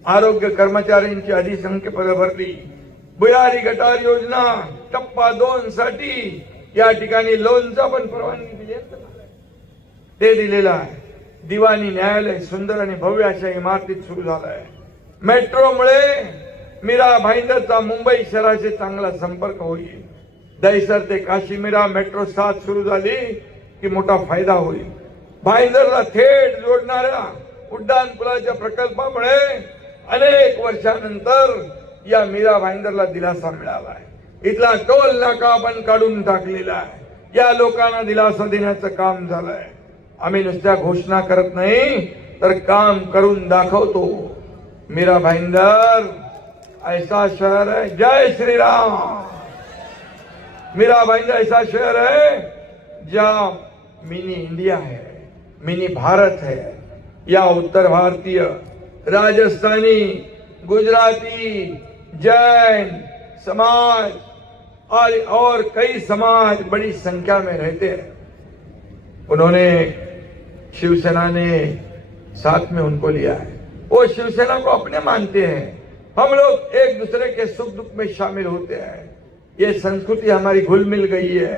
आरोग्य कर्मचाऱ्यांची अधिसंख्य पदं भरली। भुयारी गटार योजना टप्पा 2 साठी या ठिकाणी लोनचा पण परवानगी दिली आहे, ते दिलेलं आहे। दिवाणी न्यायालय सुंदर आणि भव्य अशा इमारतीत सुरू झालं आहे। मेट्रोमुळे मीरा भाईंदरचा मुंबई शहराशी चांगला संपर्क होईल। दहिसर ते काशीमीरा मेट्रो 7 सुरू झाली की मोठा फायदा होईल। भाईंदरला थेट जोडणाऱ्या उड्डाणपुलाच्या प्रकल्पामुळे अनेक वर्षानंतर या मीरा भाईंदरला दिलासा मिळाला आहे। इथला टोल नाका आपण काढून टाकलेला आहे। या लोकांना दिलासा देण्याचं काम झालंय। आम्ही नुसत्या घोषणा करत नाही तर काम करून दाखवतो। मीरा भाईंदर ऐसा शहर है, जय श्री राम। मीरा भाईंदर ऐसा शहर है जहाँ मिनी इंडिया है, मिनी भारत है। या उत्तर भारतीय, राजस्थानी, गुजराती, जैन समाज और कई समाज बड़ी संख्या में रहते हैं। उन्होंने शिवसेना ने साथ में उनको लिया है। वो शिवसेना को अपने मानते हैं। हम लोग एक दूसरे के सुख दुख में शामिल होते हैं। ये संस्कृति हमारी घुल मिल गई है।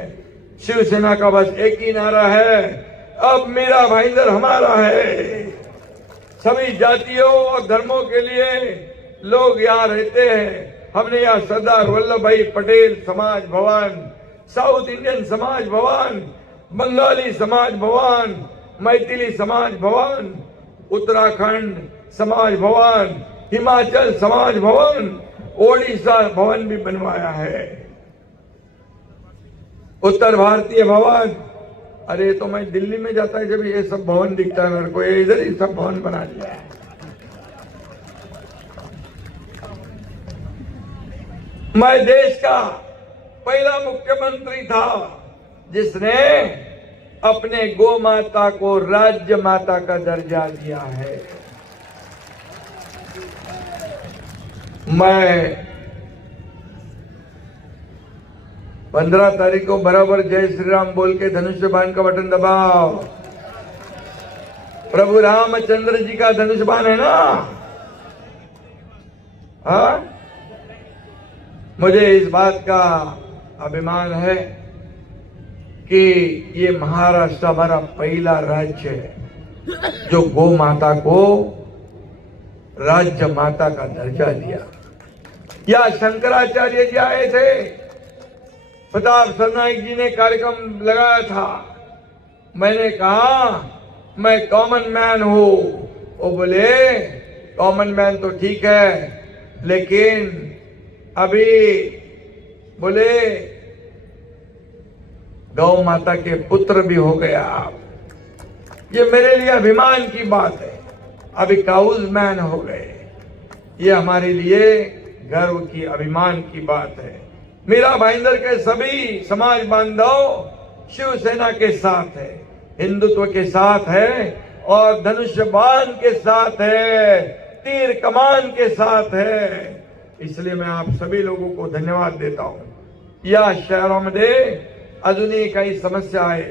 शिवसेना का बस एक ही नारा है, अब मीरा भाईंदर हमारा है। सभी जातियों और धर्मों के लिए लोग यहाँ रहते हैं। हमने यहाँ सरदार वल्लभ भाई पटेल समाज भवन, साउथ इंडियन समाज भवन, बंगाली समाज भवन, मैथिली समाज भवन, उत्तराखंड समाज भवन, हिमाचल समाज भवन, ओडिशा भवन भी बनवाया है। उत्तर भारतीय भवन, अरे तो मैं दिल्ली में जाता है जब ये सब भवन दिखता है मेरे को, ये इधर ही सब भवन बना लिया है। मैं देश का पहला मुख्यमंत्री था जिसने अपने गौ माता को राज्य माता का दर्जा दिया है। मैं 15 तारीख को बराबर जय श्री राम बोल के धनुष बाण का बटन दबाओ। प्रभु रामचंद्र जी का धनुष बाण है ना? हाँ, मुझे इस बात का अभिमान है कि ये महाराष्ट्र हमारा पहला राज्य है जो गौ माता को राज्य माता का दर्जा दिया। या शंकराचार्य जी आए थे, प्रताप सरनाईक जी ने कार्यक्रम लगाया था। मैंने कहा मैं कॉमन मैन हूं। वो बोले कॉमन मैन तो ठीक है, लेकिन अभी बोले गौ माता के पुत्र भी हो गया आप। ये मेरे लिए अभिमान की बात है। अभी काउज मैन हो गए, ये हमारे लिए गर्व की, अभिमान की बात है। मीरा भाईंदर के सभी समाज बांधव शिवसेना के साथ है, हिंदुत्व के साथ है और धनुष्य बाण के साथ है, तीर कमान के साथ है। इसलिए मैं आप सभी लोगों को धन्यवाद देता हूं। या शहरामध्ये अजूनही काही समस्या आहे,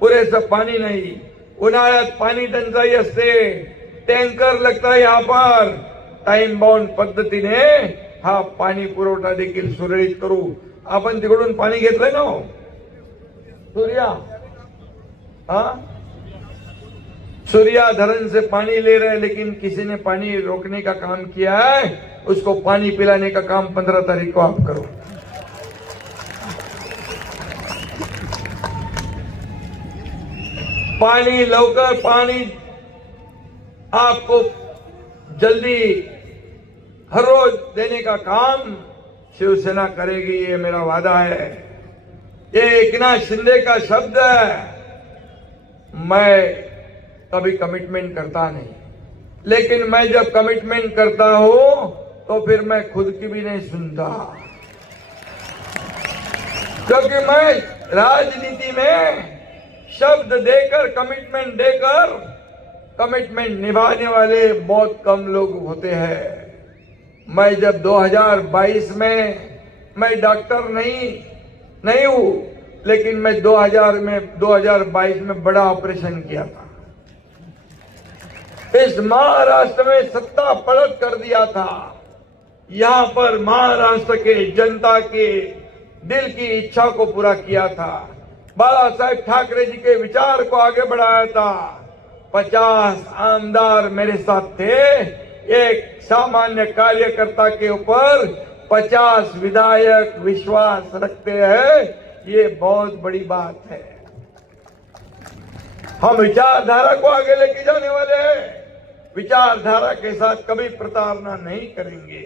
पुरेसं पाणी नाही, उन्हाळ्यात पाणी टंचाई असते, टँकर लगता है यहाँ पर, टाइम बाउंड पद्धतीने हा पाणी पुरवठा देखील सुरळीत करू। आपण तिकडून पाणी घेतलंय ना सूर्या, सूर्या धरण से पानी ले रहे, लेकिन किसी ने पानी रोकने का काम किया है, उसको पानी पिलाने का काम 15 तारीख को आप करो। पानी लवकर, पानी आपको जल्दी हर रोज देने का काम शिवसेना करेगी, ये मेरा वादा है। ये एकनाथ शिंदे का शब्द है। मैं कभी कमिटमेंट करता नहीं, लेकिन मैं जब कमिटमेंट करता हूं तो फिर मैं खुद की भी नहीं सुनता, क्योंकि मैं राजनीति में शब्द देकर, कमिटमेंट देकर, कमिटमेंट निभाने वाले बहुत कम लोग होते हैं। मैं जब 2022 में, मैं डॉक्टर नहीं हूं, लेकिन मैं 2022 में बड़ा ऑपरेशन किया था। इस महाराष्ट्र में सत्ता पलट कर दिया था। यहां पर महाराष्ट्र के जनता के दिल की इच्छा को पूरा किया था। बाला साहेब ठाकरे जी के विचार को आगे बढ़ाया था। 50 आमदार मेरे साथ थे। एक सामान्य कार्यकर्ता के ऊपर 50 विधायक विश्वास रखते हैं, ये बहुत बड़ी बात है। हम विचारधारा को आगे लेके जाने वाले हैं। विचारधारा के साथ कभी प्रताड़ना नहीं करेंगे।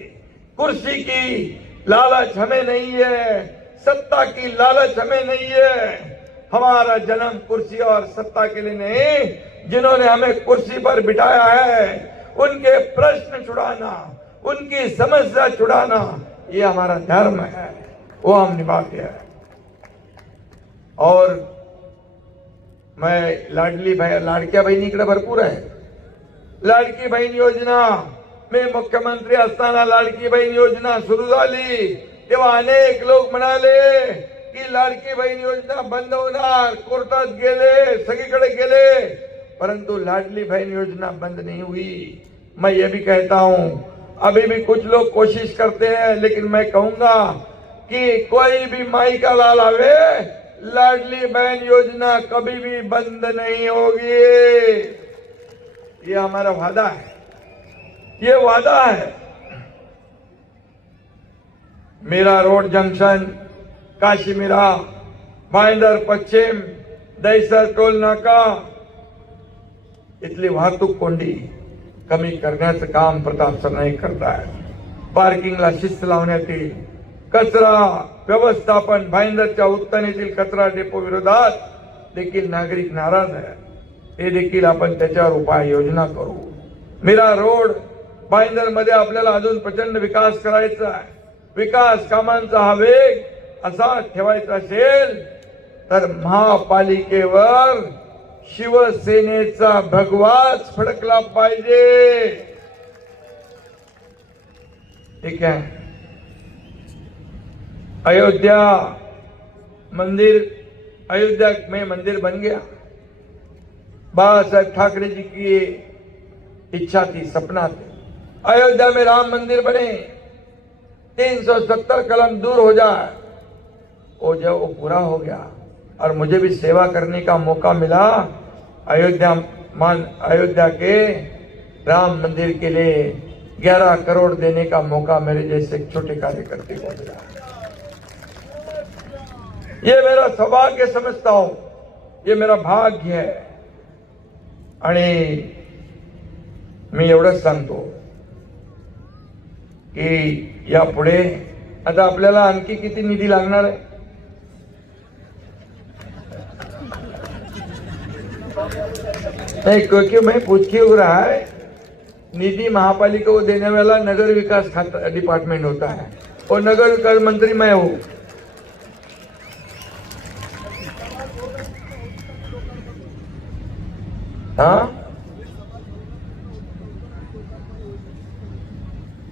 कुर्सी की लालच हमें नहीं है, सत्ता की लालच हमें नहीं है। हमारा जन्म कुर्सी और सत्ता के लिए नहीं। जिन्होंने हमें कुर्सी पर बिठाया है, उनके प्रश्न छुड़ाना, उनकी समस्या छुड़ाना, ये हमारा धर्म है, वो हम निभाते हैं। और मैं लाडक्या बहिणीकडे भरपूर आहे। लाडकी बहीण योजना, मी मुख्यमंत्री असताना लाडकी बहीण योजना सुरू झाली तेव्हा अनेक लोक म्हणाले की लाडकी बहीण योजना बंद होणार, कोर्टात गेले, सगळीकडे गेले, परंतु लाडली बहन योजना बंद नहीं हुई। मैं ये भी कहता हूं, अभी भी कुछ लोग कोशिश करते हैं, लेकिन मैं कहूंगा कि कोई भी माई का लाल आवे, लाडली बहन योजना कभी भी बंद नहीं होगी। ये हमारा वादा है, ये वादा है। मीरा रोड जंक्शन, काशी मीरा, भाईंदर पश्चिम, दहिसर टोल नाका इथली वाहतूक कोंडी कमी करण्याचं काम प्रताप सरनाईक करता है। पार्किंगला शिस्त लावण्यात येईल। कचरा व्यवस्थापन, भाईंदरच्या उत्तरेतील कचरा डेपो विरोधात देखील नागरिक नाराज आहे, ते देखील आपण त्याच्यावर उपाययोजना करू। मीरा रोड भाईंदर मध्ये आपल्याला अजून प्रचंड विकास करायचा आहे। विकास कामांचा हा वेग असा ठेवायचा असेल तर महापालिकेवर शिवसेनेचा भगवाच फडकला पाहिजे। ठीक है। अयोध्या में मंदिर बन गया। बाला साहेब ठाकरे जी की इच्छा थी, सपना थी, अयोध्या में राम मंदिर बने, 370 कलम दूर हो जाए। वो जब वो पूरा हो गया और मुझे भी सेवा करने का मौका मिला, अयोध्या के राम मंदिर के लिए 11 करोड़ देने का मौका मेरे जैसे छोटे कार्यकर्ते को मिला। ये मेरा सौभाग्य समझता हूं, ये मेरा भाग्य है। आणि मी एवढंच सांगतो की यापुढे आता आपल्याला आणखी किती निधी लागणार आहे? नहीं, क्योंकि मैं पूछ क्यों रहा है, निधि महापालिका को देने वाला नगर विकास खाता डिपार्टमेंट होता है और नगर विकास मंत्री मैं हूँ। हाँ,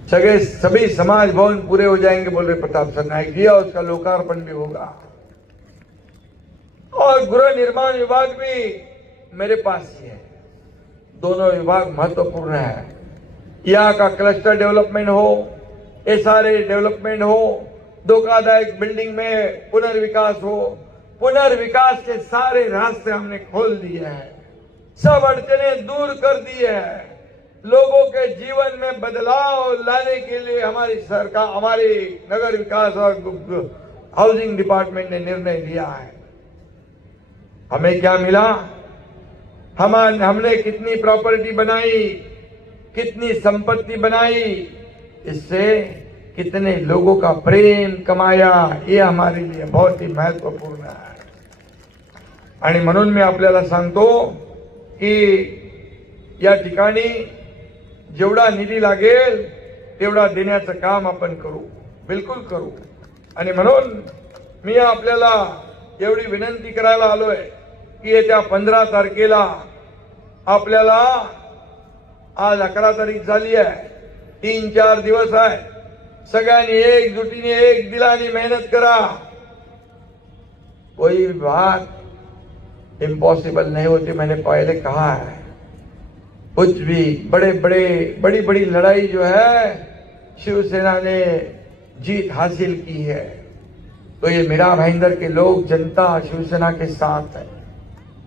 सभी समाज भवन पूरे हो जाएंगे बोल रहे प्रताप सरनाईक जी, और उसका लोकार्पण भी होगा। और गृह निर्माण विभाग भी मेरे पास ही है। दोनों विभाग महत्वपूर्ण है। यहाँ का क्लस्टर डेवलपमेंट हो, SRA डेवलपमेंट हो, धोखादायक बिल्डिंग में पुनर्विकास हो, पुनर्विकास के सारे रास्ते हमने खोल दिए हैं, सब अड़चने दूर कर दी है। लोगों के जीवन में बदलाव लाने के लिए हमारी सरकार, हमारी नगर विकास और हाउसिंग डिपार्टमेंट ने निर्णय लिया है। हमें क्या मिला? हमने कितनी प्रॉपर्टी बनाई, कितनी संपत्ति बनाई, इससे कितने लोगों का प्रेम कमाया, ये हमारे लिए बहुत ही महत्वपूर्ण है। आणि म्हणून मी आपल्याला सांगतो की या ठिकाणी जेवढा निधी लागेल तेवढा देण्याचं काम आपण करू, बिलकुल करू। आणि म्हणून मी आपल्याला एवढी विनंती करायला आलोय की येत्या 15 तारखेला आपल्याला, आज 11 तारीख झाली आहे, 3-4 दिवस आहे, सगळ्यांनी एकजुटीने एक दिलाने मेहनत करा। कोई बात इम्पॉसिबल नहीं होती, मैंने पहले कहा है। कुछ भी बड़ी बड़ी लड़ाई जो है शिवसेना ने जीत हासिल की है, तो ये मीरा भाईंदर के लोग, जनता शिवसेना के साथ है,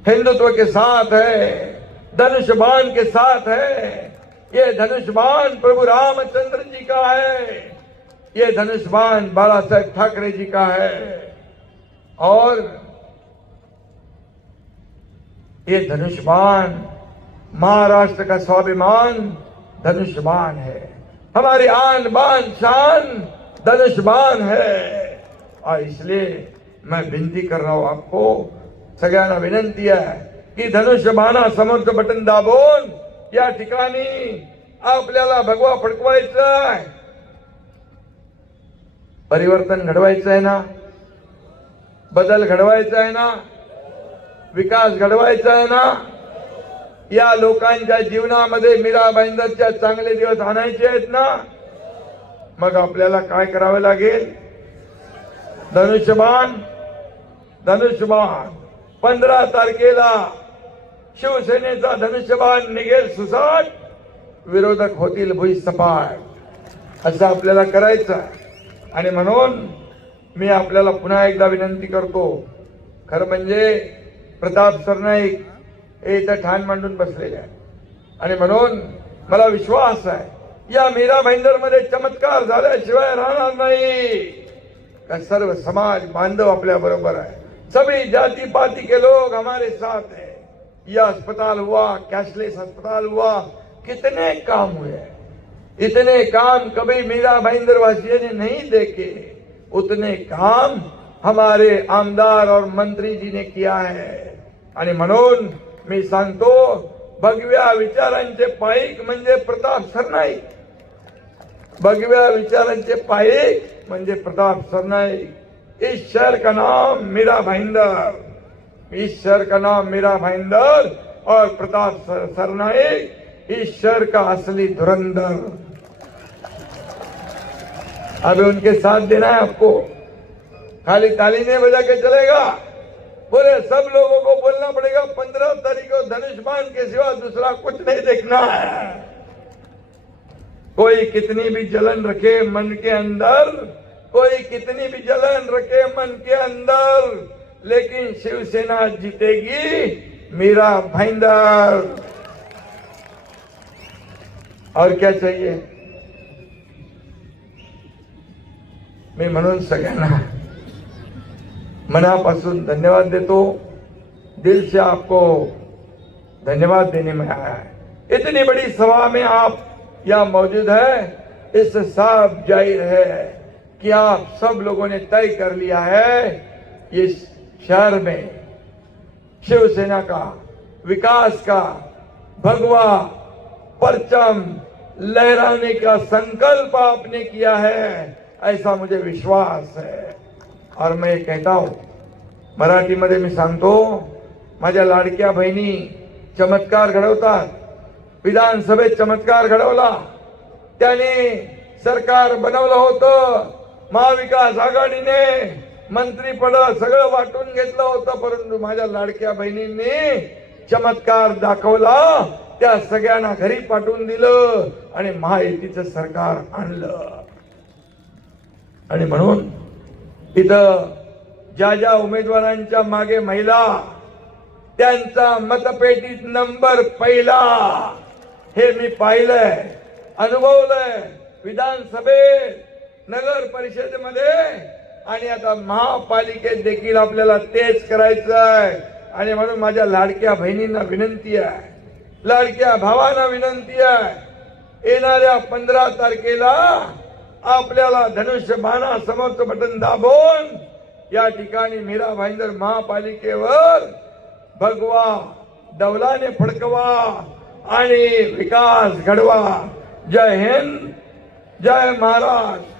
हिंदुत्व के साथ है, धनुष बाण के साथ है। ये धनुष बाण प्रभु रामचंद्र जी का है, ये धनुष बाण बाला साहेब ठाकरे जी का है, और ये धनुष बाण महाराष्ट्र का स्वाभिमान धनुष बाण है, हमारी आन बान शान धनुष बाण है। और इसलिए मैं विनंती कर रहा हूं आपको, सगळ्यांना विनंती आहे की धनुष्य बाणा समोरचं बटन दाबून या ठिकाणी आपल्याला भगवा फडकवायचा आहे, परिवर्तन घडवायचं आहे ना, बदल घडवायचा आहे ना, विकास घडवायचा आहे ना, या लोकांच्या जीवनामध्ये मीरा भाईंदरच्या चांगले दिवस आणायचे आहेत ना, मग आपल्याला काय करावे लागेल? धनुष्यबाण 15 तारखेला शिवसेनेचा धनुष्यबाण निघेल सुसाट, विरोधक होतील भुईसपाट, असं आपल्याला करायचं। आणि म्हणून मी आपल्याला पुन्हा एकदा विनंती करतो, खरं म्हणजे प्रताप सरनाईक हे इथं ठाण मांडून बसलेले आहे, आणि म्हणून मला विश्वास आहे या मीरा भाईंदर मध्ये चमत्कार झाल्याशिवाय राहणार नाही। का सर्व समाज बांधव आपल्या बरोबर है, सभी जाति पाति के लोग हमारे साथ हैं। यह अस्पताल हुआ, कैशलेस अस्पताल हुआ, कितने काम हुए, इतने काम कभी मीरा भाईंदर वासियों ने नहीं देखे, उतने काम हमारे आमदार और मंत्री जी ने किया है। आणि म्हणून मी सांगतो, भगव्या विचारांचे पाईक म्हणजे प्रताप सरनाईक, भगव्या विचारांचे पाईक म्हणजे प्रताप सरनाईक। इस शहर का नाम मीरा भाईंदर, इस शहर का नाम मीरा भाईंदर और प्रताप सरनाईक इस शहर का असली धुरंधर। अभी उनके साथ देना है आपको, खाली ताली नहीं बजा के चलेगा, पूरे सब लोगों को बोलना पड़ेगा 15 तारीख को धनुष्यबाण के सिवा दूसरा कुछ नहीं देखना है। कोई कितनी भी जलन रखे मन के अंदर, कोई कितनी भी जलन रखे मन के अंदर, लेकिन शिवसेना जीतेगी, मीरा भाईंदर। और क्या चाहिए? मी म्हणून सगळ्यांना मनापासून धन्यवाद देतो, दिल से आपको धन्यवाद देने में आया है। इतनी बड़ी सभा में आप यहाँ मौजूद है, इससे साफ जाहिर है कि आप सब लोगों ने तय कर लिया है इस शहर में शिवसेना का विकास का भगवा परचम लहराने का संकल्प आपने किया है, ऐसा मुझे विश्वास है। और मैं कहता हूं, मराठीमध्ये मी सांगतो, माझ्या लाडक्या बहिणी चमत्कार घडवतात। विधानसभेत चमत्कार घडवला, त्याने सरकार बनवलं होतं, महाविकास आघाडीने मंत्रीपद सगळं वाटून घेतलं होतं, परंतु माझ्या लाडक्या बहिणींनी चमत्कार दाखवला, त्या सगळ्यांना घरी पाठवून दिलं आणि महायुतीचं सरकार आणलं। आणि म्हणून इथं ज्या ज्या उमेदवारांच्या मागे महिला, त्यांचा मतपेटीत नंबर पहिला हे मी पाहिलंय, अनुभवलंय विधानसभेत, नगर परिषदेमध्ये आणि आता महापालिकेत देखील आपल्याला तेच करायचं आहे। आणि म्हणून माझ्या लाडक्या बहिणींना विनंती आहे, लाडक्या भावांना विनंती आहे, येणाऱ्या 15 तारखेला आपल्याला धनुष्यबाणा समोरचं बटन दाबून या ठिकाणी मीरा भाईंदर महापालिकेवर भगवा डौलाने फडकवा आणि विकास घडवा। जय हिंद, जय महाराष्ट्र।